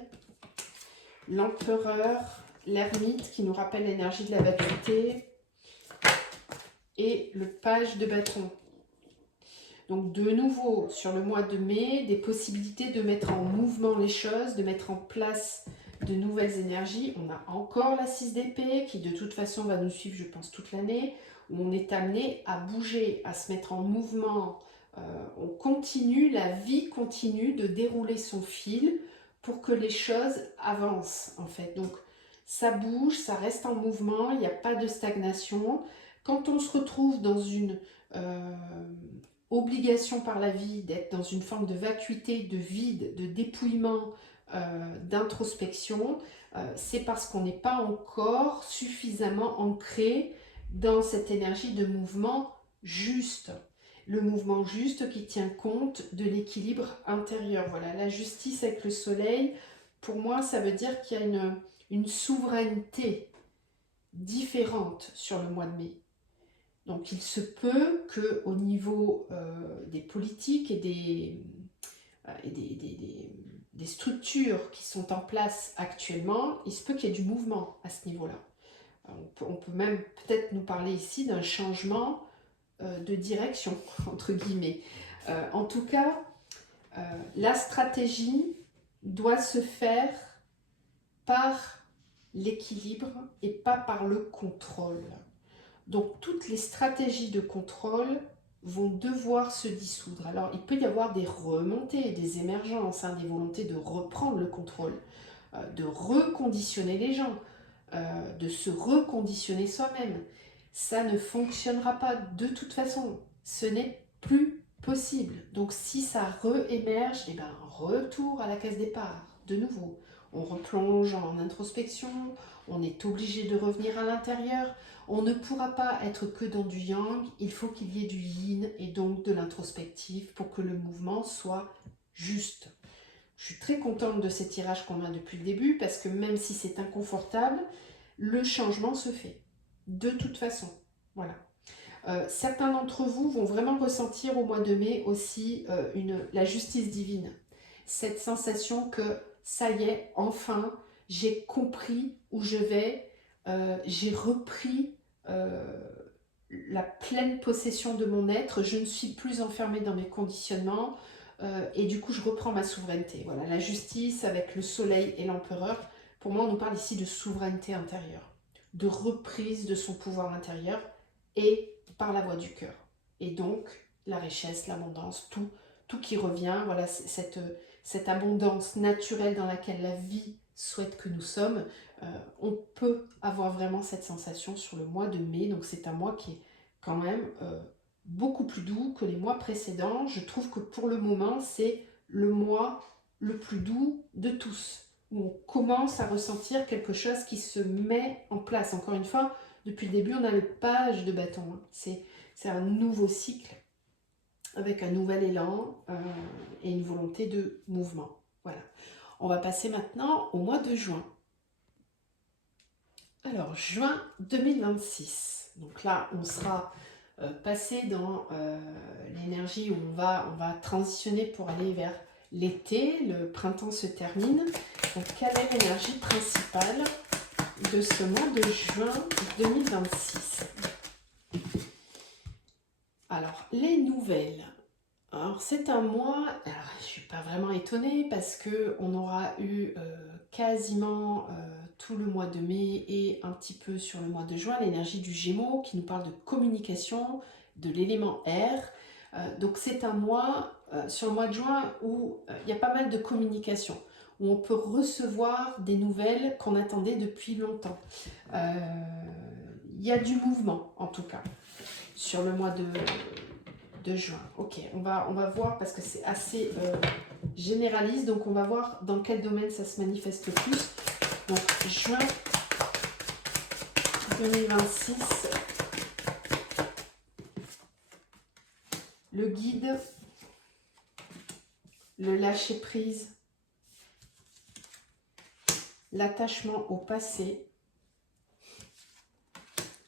l'empereur, l'ermite qui nous rappelle l'énergie de la vacuité et le page de bâton. Donc de nouveau, sur le mois de mai, des possibilités de mettre en mouvement les choses, de mettre en place de nouvelles énergies. On a encore la 6 d'épée qui de toute façon va nous suivre, je pense, toute l'année, où on est amené à bouger, à se mettre en mouvement. On continue, la vie continue de dérouler son fil pour que les choses avancent en fait. Donc ça bouge, ça reste en mouvement, il n'y a pas de stagnation. Quand on se retrouve dans une obligation par la vie d'être dans une forme de vacuité, de vide, de dépouillement, d'introspection, c'est parce qu'on n'est pas encore suffisamment ancré dans cette énergie de mouvement juste. Le mouvement juste qui tient compte de l'équilibre intérieur. Voilà, la justice avec le soleil, pour moi, ça veut dire qu'il y a une souveraineté différente sur le mois de mai. Donc il se peut qu'au niveau des politiques et des structures qui sont en place actuellement, il se peut qu'il y ait du mouvement à ce niveau-là. On peut même peut-être nous parler ici d'un changement de direction, entre guillemets. En tout cas, la stratégie doit se faire par l'équilibre et pas par le contrôle. Donc toutes les stratégies de contrôle vont devoir se dissoudre. Alors il peut y avoir des remontées, des émergences, hein, des volontés de reprendre le contrôle, de reconditionner les gens, de se reconditionner soi-même. Ça ne fonctionnera pas de toute façon. Ce n'est plus possible. Donc si ça re-émerge, eh ben, retour à la case départ, de nouveau. On replonge en introspection, on est obligé de revenir à l'intérieur. On ne pourra pas être que dans du yang, il faut qu'il y ait du yin et donc de l'introspectif pour que le mouvement soit juste. Je suis très contente de ces tirages qu'on a depuis le début parce que même si c'est inconfortable, le changement se fait. De toute façon. Voilà. Certains d'entre vous vont vraiment ressentir au mois de mai aussi la justice divine. Cette sensation que ça y est, enfin, j'ai compris où je vais, j'ai repris la pleine possession de mon être, je ne suis plus enfermée dans mes conditionnements et du coup je reprends ma souveraineté. Voilà, la justice avec le soleil et l'empereur, pour moi on nous parle ici de souveraineté intérieure, de reprise de son pouvoir intérieur et par la voie du cœur. Et donc la richesse, l'abondance, tout qui revient, voilà cette abondance naturelle dans laquelle la vie souhaite que nous sommes, on peut avoir vraiment cette sensation sur le mois de mai. Donc c'est un mois qui est quand même beaucoup plus doux que les mois précédents. Je trouve que pour le moment, c'est le mois le plus doux de tous, où on commence à ressentir quelque chose qui se met en place. Encore une fois, depuis le début, on a le page de bâton. Hein. C'est un nouveau cycle avec un nouvel élan et une volonté de mouvement. Voilà. On va passer maintenant au mois de juin. Alors, juin 2026. Donc là, on sera passé dans l'énergie où on va transitionner pour aller vers l'été. Le printemps se termine. Donc, quelle est l'énergie principale de ce mois de juin 2026? Alors, les nouvelles. Alors, c'est un mois, alors, je ne suis pas vraiment étonnée parce qu'on aura eu quasiment tout le mois de mai et un petit peu sur le mois de juin, l'énergie du Gémeaux qui nous parle de communication, de l'élément air. Donc, c'est un mois, sur le mois de juin, où il y a pas mal de communication, où on peut recevoir des nouvelles qu'on attendait depuis longtemps. Il y a du mouvement, en tout cas, sur le mois de juin. Ok, on va voir parce que c'est assez généraliste, donc on va voir dans quel domaine ça se manifeste le plus. Donc juin 2026, le guide, le lâcher prise, l'attachement au passé,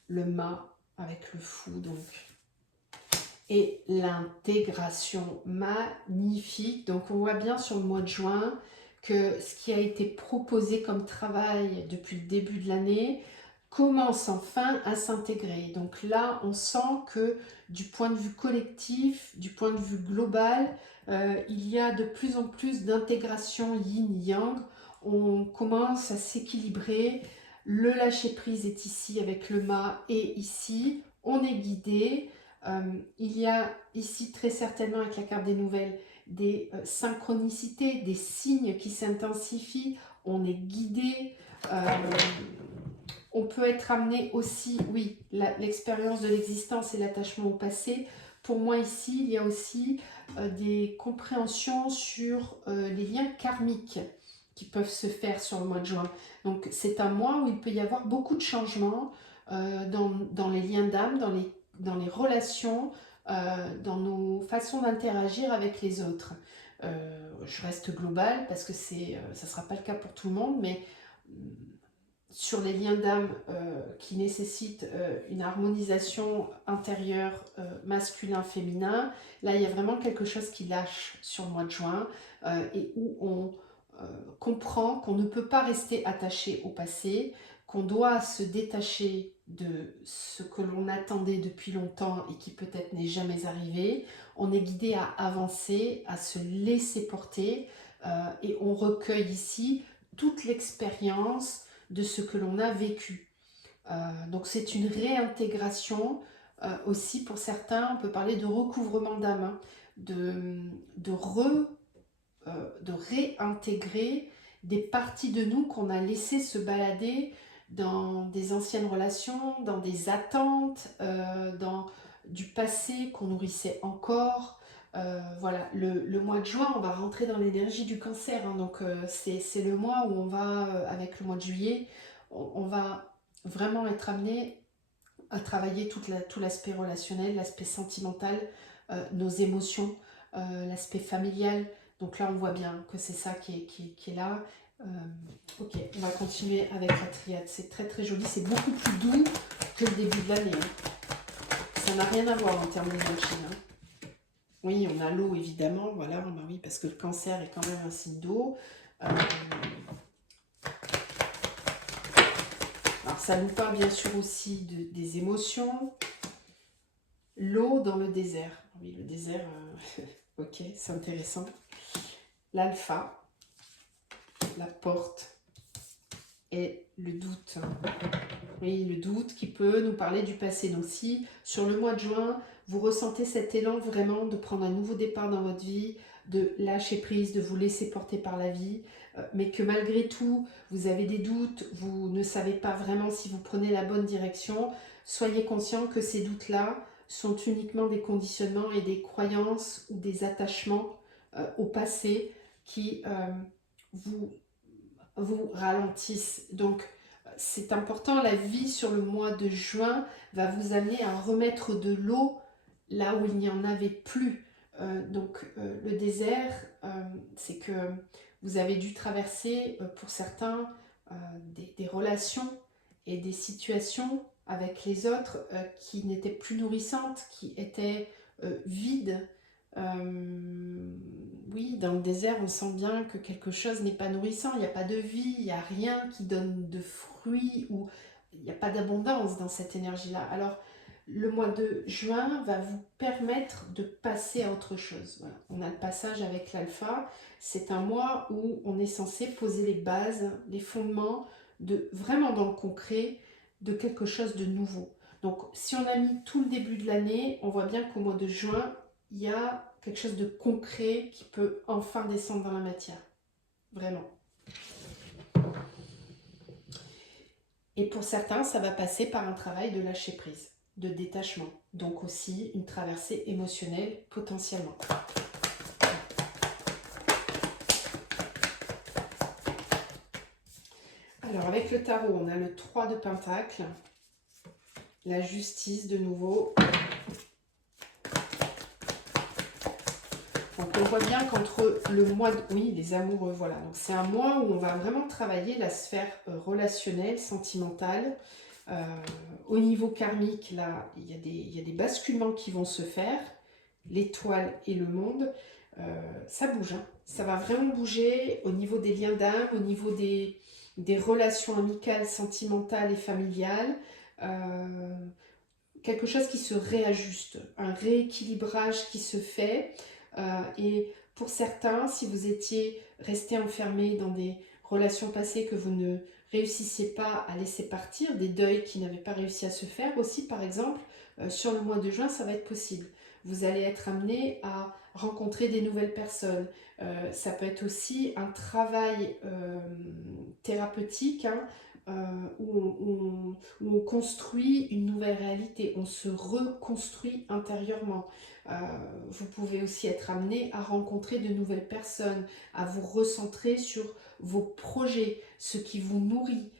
le mât avec le fou donc, et l'intégration magnifique. Donc on voit bien sur le mois de juin que ce qui a été proposé comme travail depuis le début de l'année commence enfin à s'intégrer. Donc là, on sent que du point de vue collectif, du point de vue global, il y a de plus en plus d'intégration yin-yang. On commence à s'équilibrer. Le lâcher-prise est ici avec le mât et ici. On est guidé. Il y a ici très certainement avec la carte des nouvelles des synchronicités, des signes qui s'intensifient. On est guidé. On peut être amené aussi, oui, l'expérience de l'existence et l'attachement au passé. Pour moi ici, il y a aussi des compréhensions sur les liens karmiques qui peuvent se faire sur le mois de juin. Donc c'est un mois où il peut y avoir beaucoup de changements dans les liens d'âme, dans les relations, dans nos façons d'interagir avec les autres. Je reste globale parce que ça ne sera pas le cas pour tout le monde, mais sur les liens d'âme qui nécessitent une harmonisation intérieure masculin-féminin, là il y a vraiment quelque chose qui lâche sur le mois de juin et où on comprend qu'on ne peut pas rester attaché au passé, qu'on doit se détacher de ce que l'on attendait depuis longtemps et qui peut-être n'est jamais arrivé. On est guidé à avancer, à se laisser porter et on recueille ici toute l'expérience de ce que l'on a vécu. Donc c'est une réintégration aussi pour certains, on peut parler de recouvrement d'âme, hein, de réintégrer des parties de nous qu'on a laissé se balader dans des anciennes relations, dans des attentes, dans du passé qu'on nourrissait encore. Voilà, le mois de juin, on va rentrer dans l'énergie du cancer, hein, donc c'est le mois où on va, avec le mois de juillet, on va vraiment être amené à travailler tout l'aspect relationnel, l'aspect sentimental, nos émotions, l'aspect familial. Donc là, on voit bien que c'est ça qui est là. Ok, on va continuer avec la triade. C'est très très joli, c'est beaucoup plus doux que le début de l'année. Hein. Ça n'a rien à voir en termes d'énergie. Hein. Oui, on a l'eau évidemment, voilà, bah oui, parce que le cancer est quand même un signe d'eau. Alors ça nous parle bien sûr aussi des émotions. L'eau dans le désert. Oui, le désert, ok, c'est intéressant. L'alpha, la porte et le doute. Oui, le doute qui peut nous parler du passé. Donc si sur le mois de juin, vous ressentez cet élan vraiment de prendre un nouveau départ dans votre vie, de lâcher prise, de vous laisser porter par la vie, mais que malgré tout, vous avez des doutes, vous ne savez pas vraiment si vous prenez la bonne direction, soyez conscient que ces doutes-là sont uniquement des conditionnements et des croyances ou des attachements au passé qui vous ralentissent. Donc, c'est important, la vie sur le mois de juin va vous amener à remettre de l'eau là où il n'y en avait plus. Le désert, c'est que vous avez dû traverser, pour certains, des relations et des situations avec les autres qui n'étaient plus nourrissantes, qui étaient vides. Oui, dans le désert, on sent bien que quelque chose n'est pas nourrissant, il n'y a pas de vie, il n'y a rien qui donne de fruits, ou il n'y a pas d'abondance dans cette énergie-là. Alors, le mois de juin va vous permettre de passer à autre chose. Voilà. On a le passage avec l'alpha, c'est un mois où on est censé poser les bases, les fondements, vraiment dans le concret, de quelque chose de nouveau. Donc, si on a mis tout le début de l'année, on voit bien qu'au mois de juin, il y a quelque chose de concret qui peut enfin descendre dans la matière. Vraiment. Et pour certains, ça va passer par un travail de lâcher prise, de détachement. Donc aussi une traversée émotionnelle potentiellement. Alors avec le tarot, on a le 3 de Pentacle, la justice de nouveau. Donc on voit bien qu'entre le mois de... Oui, les amoureux, voilà. Donc c'est un mois où on va vraiment travailler la sphère relationnelle, sentimentale. Au niveau karmique, là, il y a des basculements qui vont se faire. L'étoile et le monde, ça bouge. Hein. Ça va vraiment bouger au niveau des liens d'âme, au niveau des relations amicales, sentimentales et familiales. Quelque chose qui se réajuste, un rééquilibrage qui se fait. Et pour certains, si vous étiez resté enfermé dans des relations passées que vous ne réussissiez pas à laisser partir, des deuils qui n'avaient pas réussi à se faire aussi, par exemple, sur le mois de juin, ça va être possible. Vous allez être amené à rencontrer des nouvelles personnes. Ça peut être aussi un travail thérapeutique, hein, où on construit une nouvelle réalité, on se reconstruit intérieurement. Vous pouvez aussi être amené à rencontrer de nouvelles personnes, à vous recentrer sur vos projets, ce qui vous nourrit.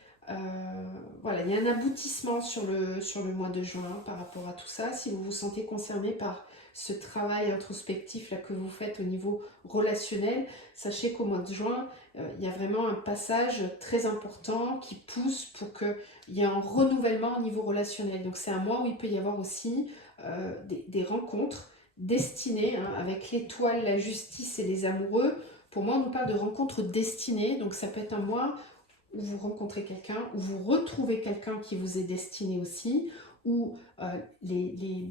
Voilà, il y a un aboutissement sur le mois de juin par rapport à tout ça. Si vous vous sentez concerné par ce travail introspectif là que vous faites au niveau relationnel, sachez qu'au mois de juin, il y a vraiment un passage très important qui pousse pour qu'il y ait un renouvellement au niveau relationnel. Donc c'est un mois où il peut y avoir aussi des rencontres destinées, hein, avec l'étoile, la justice et les amoureux. Pour moi, on nous parle de rencontres destinées, donc ça peut être un mois où vous rencontrez quelqu'un, où vous retrouvez quelqu'un qui vous est destiné aussi, où les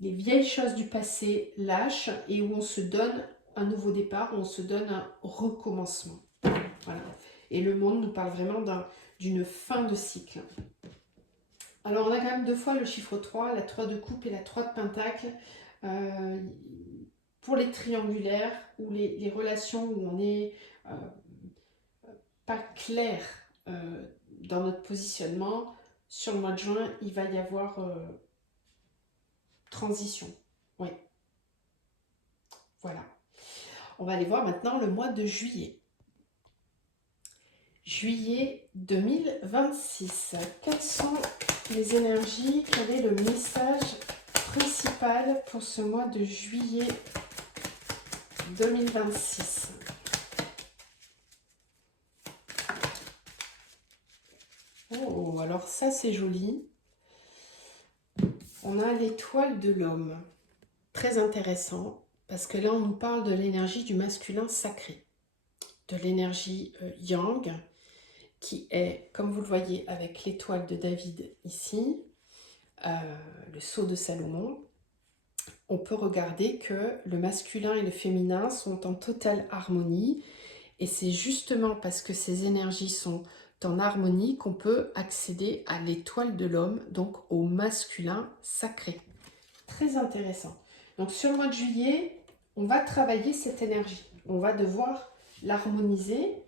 vieilles choses du passé lâchent et où on se donne un nouveau départ, où on se donne un recommencement. Voilà. Et le monde nous parle vraiment d'une fin de cycle. Alors on a quand même deux fois le chiffre 3, la 3 de coupe et la 3 de pentacle. Pour les triangulaires ou les relations où on n'est pas clair dans notre positionnement, sur le mois de juin, il va y avoir transition. Oui. Voilà. On va aller voir maintenant le mois de juillet. Juillet 2026. Quelles sont les énergies? Quel est le message principal pour ce mois de juillet 2026? Oh, alors ça c'est joli. On a l'étoile de l'homme. Très intéressant, parce que là on nous parle de l'énergie du masculin sacré, de l'énergie yang, qui est, comme vous le voyez avec l'étoile de David ici, le sceau de Salomon. On peut regarder que le masculin et le féminin sont en totale harmonie, et c'est justement parce que ces énergies sont en harmonie qu'on peut accéder à l'étoile de l'homme, donc au masculin sacré. Très intéressant. Donc sur le mois de juillet, on va travailler cette énergie. On va devoir l'harmoniser,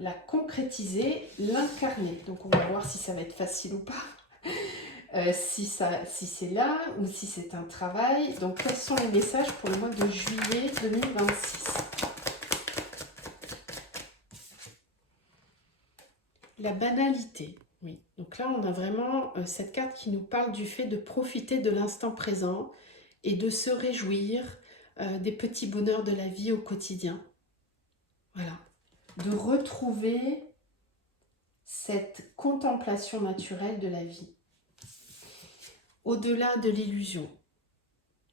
la concrétiser, l'incarner. Donc on va voir si ça va être facile ou pas. si c'est là ou si c'est un travail. Donc, quels sont les messages pour le mois de juillet 2026? La banalité, oui. Donc là, on a vraiment cette carte qui nous parle du fait de profiter de l'instant présent et de se réjouir des petits bonheurs de la vie au quotidien. Voilà. De retrouver cette contemplation naturelle de la vie. Au-delà de l'illusion.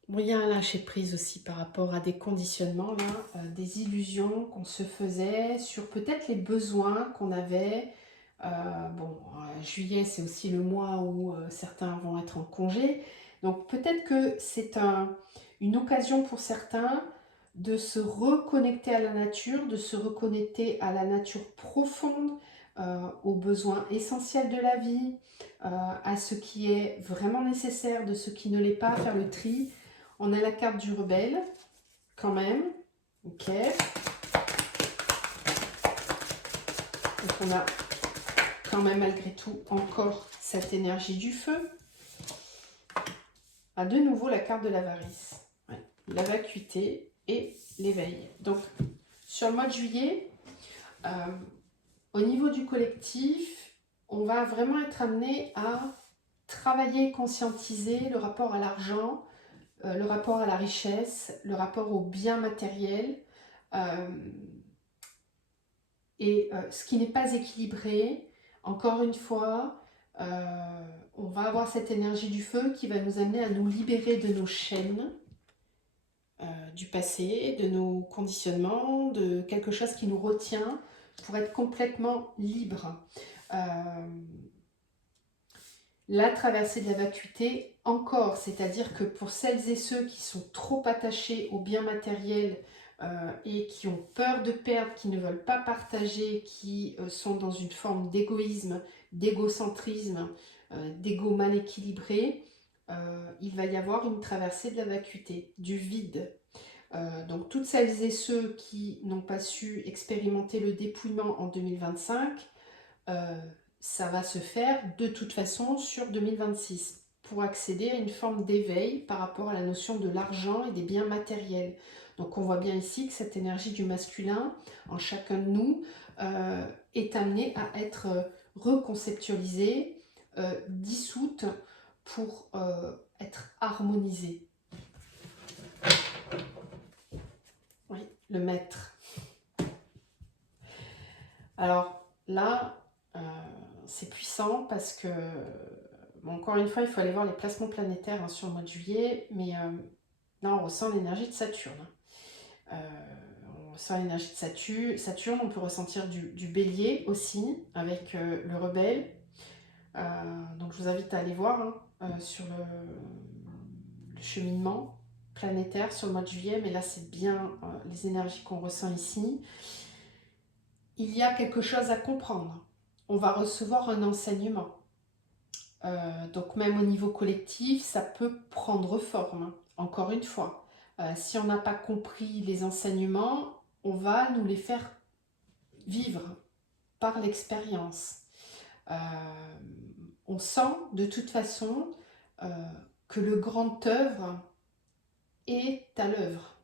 Bon, il y a un lâcher-prise aussi par rapport à des conditionnements, là, des illusions qu'on se faisait sur peut-être les besoins qu'on avait. Juillet, c'est aussi le mois où certains vont être en congé. Donc peut-être que c'est une occasion pour certains de se reconnecter à la nature, de se reconnecter à la nature profonde, aux besoins essentiels de la vie, à ce qui est vraiment nécessaire, de ce qui ne l'est pas, faire le tri. On a la carte du rebelle, quand même. Ok. Donc on a quand même malgré tout encore cette énergie du feu. De nouveau la carte de l'avarice. Ouais. La vacuité et l'éveil. Donc sur le mois de juillet, au niveau du collectif, on va vraiment être amené à travailler, conscientiser le rapport à l'argent, le rapport à la richesse, le rapport aux biens matériels, ce qui n'est pas équilibré. Encore une fois, on va avoir cette énergie du feu qui va nous amener à nous libérer de nos chaînes du passé, de nos conditionnements, de quelque chose qui nous retient pour être complètement libre. La traversée de la vacuité, encore, c'est-à-dire que pour celles et ceux qui sont trop attachés aux biens matériels et qui ont peur de perdre, qui ne veulent pas partager, qui sont dans une forme d'égoïsme, d'égocentrisme, d'ego mal équilibré, il va y avoir une traversée de la vacuité, du vide. Donc toutes celles et ceux qui n'ont pas su expérimenter le dépouillement en 2025, ça va se faire de toute façon sur 2026 pour accéder à une forme d'éveil par rapport à la notion de l'argent et des biens matériels. Donc on voit bien ici que cette énergie du masculin en chacun de nous est amenée à être reconceptualisée, dissoute pour être harmonisée. Oui, le maître. Alors là, c'est puissant parce que, bon, encore une fois, il faut aller voir les placements planétaires sur le mois de juillet, mais là, on ressent l'énergie de Saturne. On ressent l'énergie de Saturne, on peut ressentir du bélier aussi, avec le rebelle. Donc, je vous invite à aller voir sur le cheminement planétaire sur le mois de juillet, mais là, c'est bien les énergies qu'on ressent ici. Il y a quelque chose à comprendre. On va recevoir un enseignement. Donc même au niveau collectif, ça peut prendre forme. Encore une fois, si on n'a pas compris les enseignements, on va nous les faire vivre par l'expérience. On sent de toute façon que le grand œuvre est à l'œuvre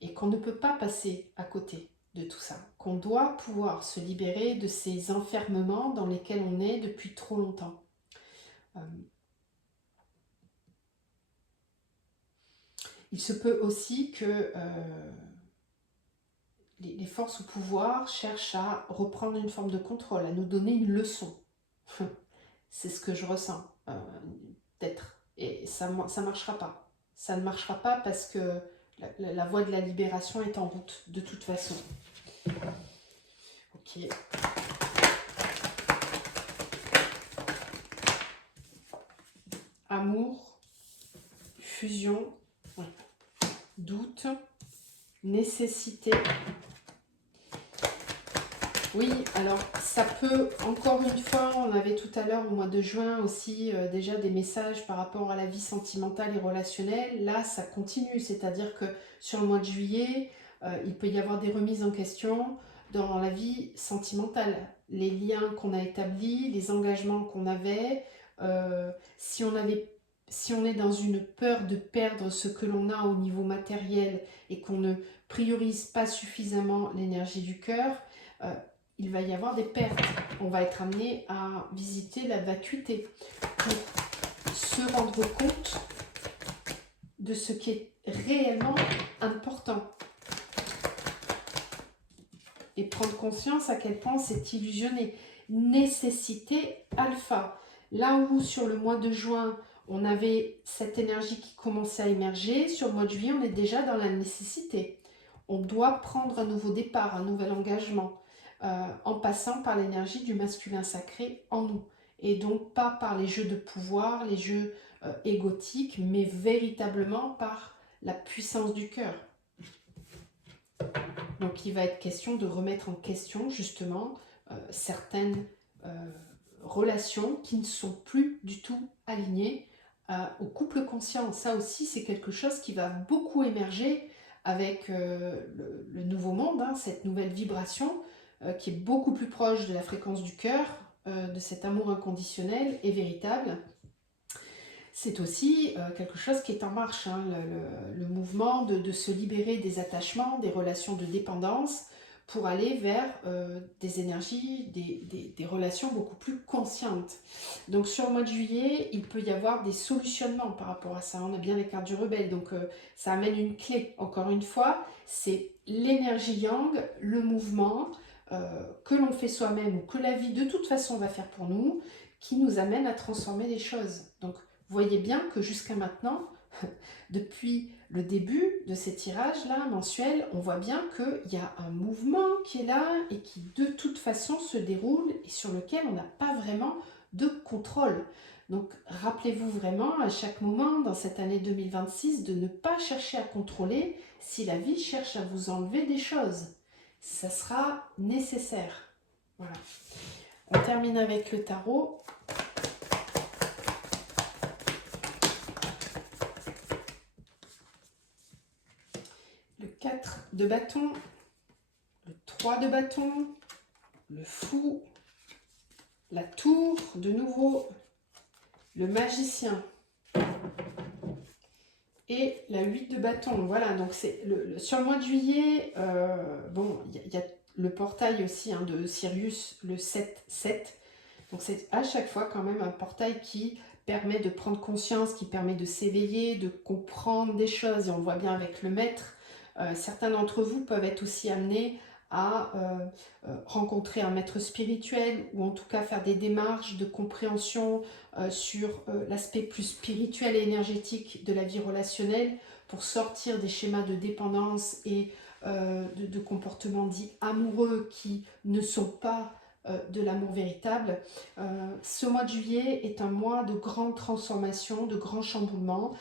et qu'on ne peut pas passer à côté de tout ça, qu'on doit pouvoir se libérer de ces enfermements dans lesquels on est depuis trop longtemps. Il se peut aussi que les forces au pouvoir cherchent à reprendre une forme de contrôle, à nous donner une leçon. C'est ce que je ressens, peut-être. Et ça ne marchera pas. Ça ne marchera pas parce que la voie de la libération est en route, de toute façon. Ok. Amour, fusion, ouais. Doute, nécessité. Oui, alors ça peut, encore une fois, on avait tout à l'heure au mois de juin aussi déjà des messages par rapport à la vie sentimentale et relationnelle. Là, ça continue, c'est-à-dire que sur le mois de juillet, il peut y avoir des remises en question dans la vie sentimentale. Les liens qu'on a établis, les engagements qu'on avait, Si on est dans une peur de perdre ce que l'on a au niveau matériel et qu'on ne priorise pas suffisamment l'énergie du cœur, il va y avoir des pertes. On va être amené à visiter la vacuité pour se rendre compte de ce qui est réellement important et prendre conscience à quel point c'est illusionné. Nécessité alpha. Là où sur le mois de juin, on avait cette énergie qui commençait à émerger, sur le mois de juillet, on est déjà dans la nécessité. On doit prendre un nouveau départ, un nouvel engagement, en passant par l'énergie du masculin sacré en nous. Et donc pas par les jeux de pouvoir, les jeux égotiques, mais véritablement par la puissance du cœur. Donc il va être question de remettre en question justement certaines relations qui ne sont plus du tout alignées au couple conscient. Ça aussi c'est quelque chose qui va beaucoup émerger avec le nouveau monde, hein, cette nouvelle vibration qui est beaucoup plus proche de la fréquence du cœur, de cet amour inconditionnel et véritable. C'est aussi quelque chose qui est en marche, hein, le mouvement de se libérer des attachements, des relations de dépendance, pour aller vers des énergies, des relations beaucoup plus conscientes. Donc sur le mois de juillet, il peut y avoir des solutionnements par rapport à ça. On a bien les cartes du rebelle, donc ça amène une clé. Encore une fois, c'est l'énergie yang, le mouvement que l'on fait soi-même ou que la vie de toute façon va faire pour nous, qui nous amène à transformer les choses. Donc voyez bien que jusqu'à maintenant, depuis le début de ces tirages-là mensuels, on voit bien qu'il y a un mouvement qui est là et qui de toute façon se déroule et sur lequel on n'a pas vraiment de contrôle. Donc rappelez-vous vraiment à chaque moment dans cette année 2026 de ne pas chercher à contrôler si la vie cherche à vous enlever des choses. Ça sera nécessaire. Voilà. On termine avec le tarot. Le 4 de bâton, le 3 de bâton, le fou, la tour de nouveau, le magicien et la 8 de bâton. Voilà, donc c'est sur le mois de juillet, bon, il y a le portail aussi hein, de Sirius, le 7-7. Donc c'est à chaque fois quand même un portail qui permet de prendre conscience, qui permet de s'éveiller, de comprendre des choses. Et on voit bien avec le maître, certains d'entre vous peuvent être aussi amenés à rencontrer un maître spirituel ou en tout cas faire des démarches de compréhension sur l'aspect plus spirituel et énergétique de la vie relationnelle pour sortir des schémas de dépendance et de comportements dits amoureux qui ne sont pas de l'amour véritable. Ce mois de juillet est un mois de grande transformation, de grands chamboulements.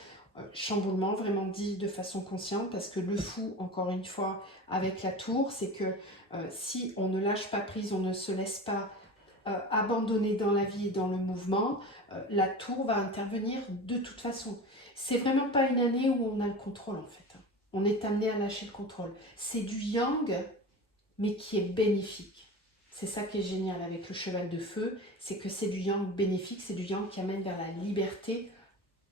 Chamboulement vraiment dit de façon consciente parce que le fou, encore une fois, avec la tour, c'est que si on ne lâche pas prise, on ne se laisse pas abandonner dans la vie et dans le mouvement, la tour va intervenir de toute façon. C'est vraiment pas une année où on a le contrôle en fait. On est amené à lâcher le contrôle. C'est du yang, mais qui est bénéfique. C'est ça qui est génial avec le cheval de feu, c'est que c'est du yang bénéfique, c'est du yang qui amène vers la liberté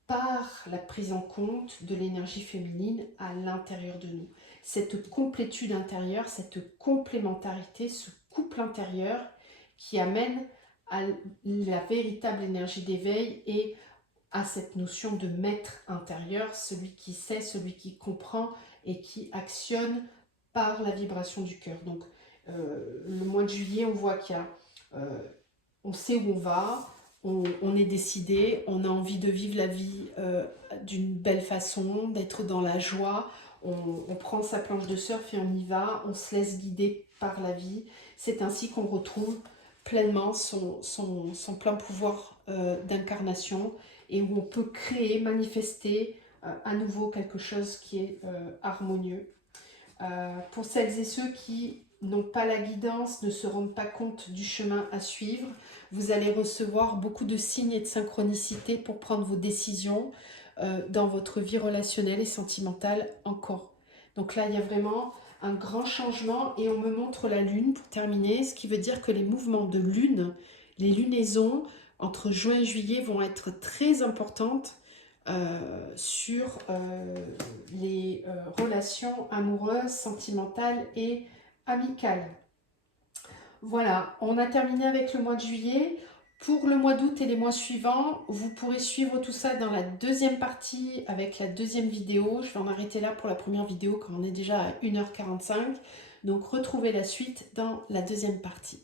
par la prise en compte de l'énergie féminine à l'intérieur de nous. Cette complétude intérieure, cette complémentarité, ce couple intérieur qui amène à la véritable énergie d'éveil et à cette notion de maître intérieur, celui qui sait, celui qui comprend et qui actionne par la vibration du cœur. Donc le mois de juillet, on voit qu'il y a, on sait où on va, on est décidé, on a envie de vivre la vie d'une belle façon, d'être dans la joie, on prend sa planche de surf et on y va, on se laisse guider par la vie. C'est ainsi qu'on retrouve pleinement son plein pouvoir d'incarnation et où on peut créer, manifester à nouveau quelque chose qui est harmonieux. Pour celles et ceux qui n'ont pas la guidance, ne se rendent pas compte du chemin à suivre, vous allez recevoir beaucoup de signes et de synchronicité pour prendre vos décisions dans votre vie relationnelle et sentimentale encore. Donc là, il y a vraiment un grand changement et on me montre la lune pour terminer, ce qui veut dire que les mouvements de lune, les lunaisons entre juin et juillet vont être très importantes sur les relations amoureuses, sentimentales et amicales. Voilà, on a terminé avec le mois de juillet. Pour le mois d'août et les mois suivants, vous pourrez suivre tout ça dans la deuxième partie avec la deuxième vidéo. Je vais en arrêter là pour la première vidéo quand on est déjà à 1h45. Donc retrouvez la suite dans la deuxième partie.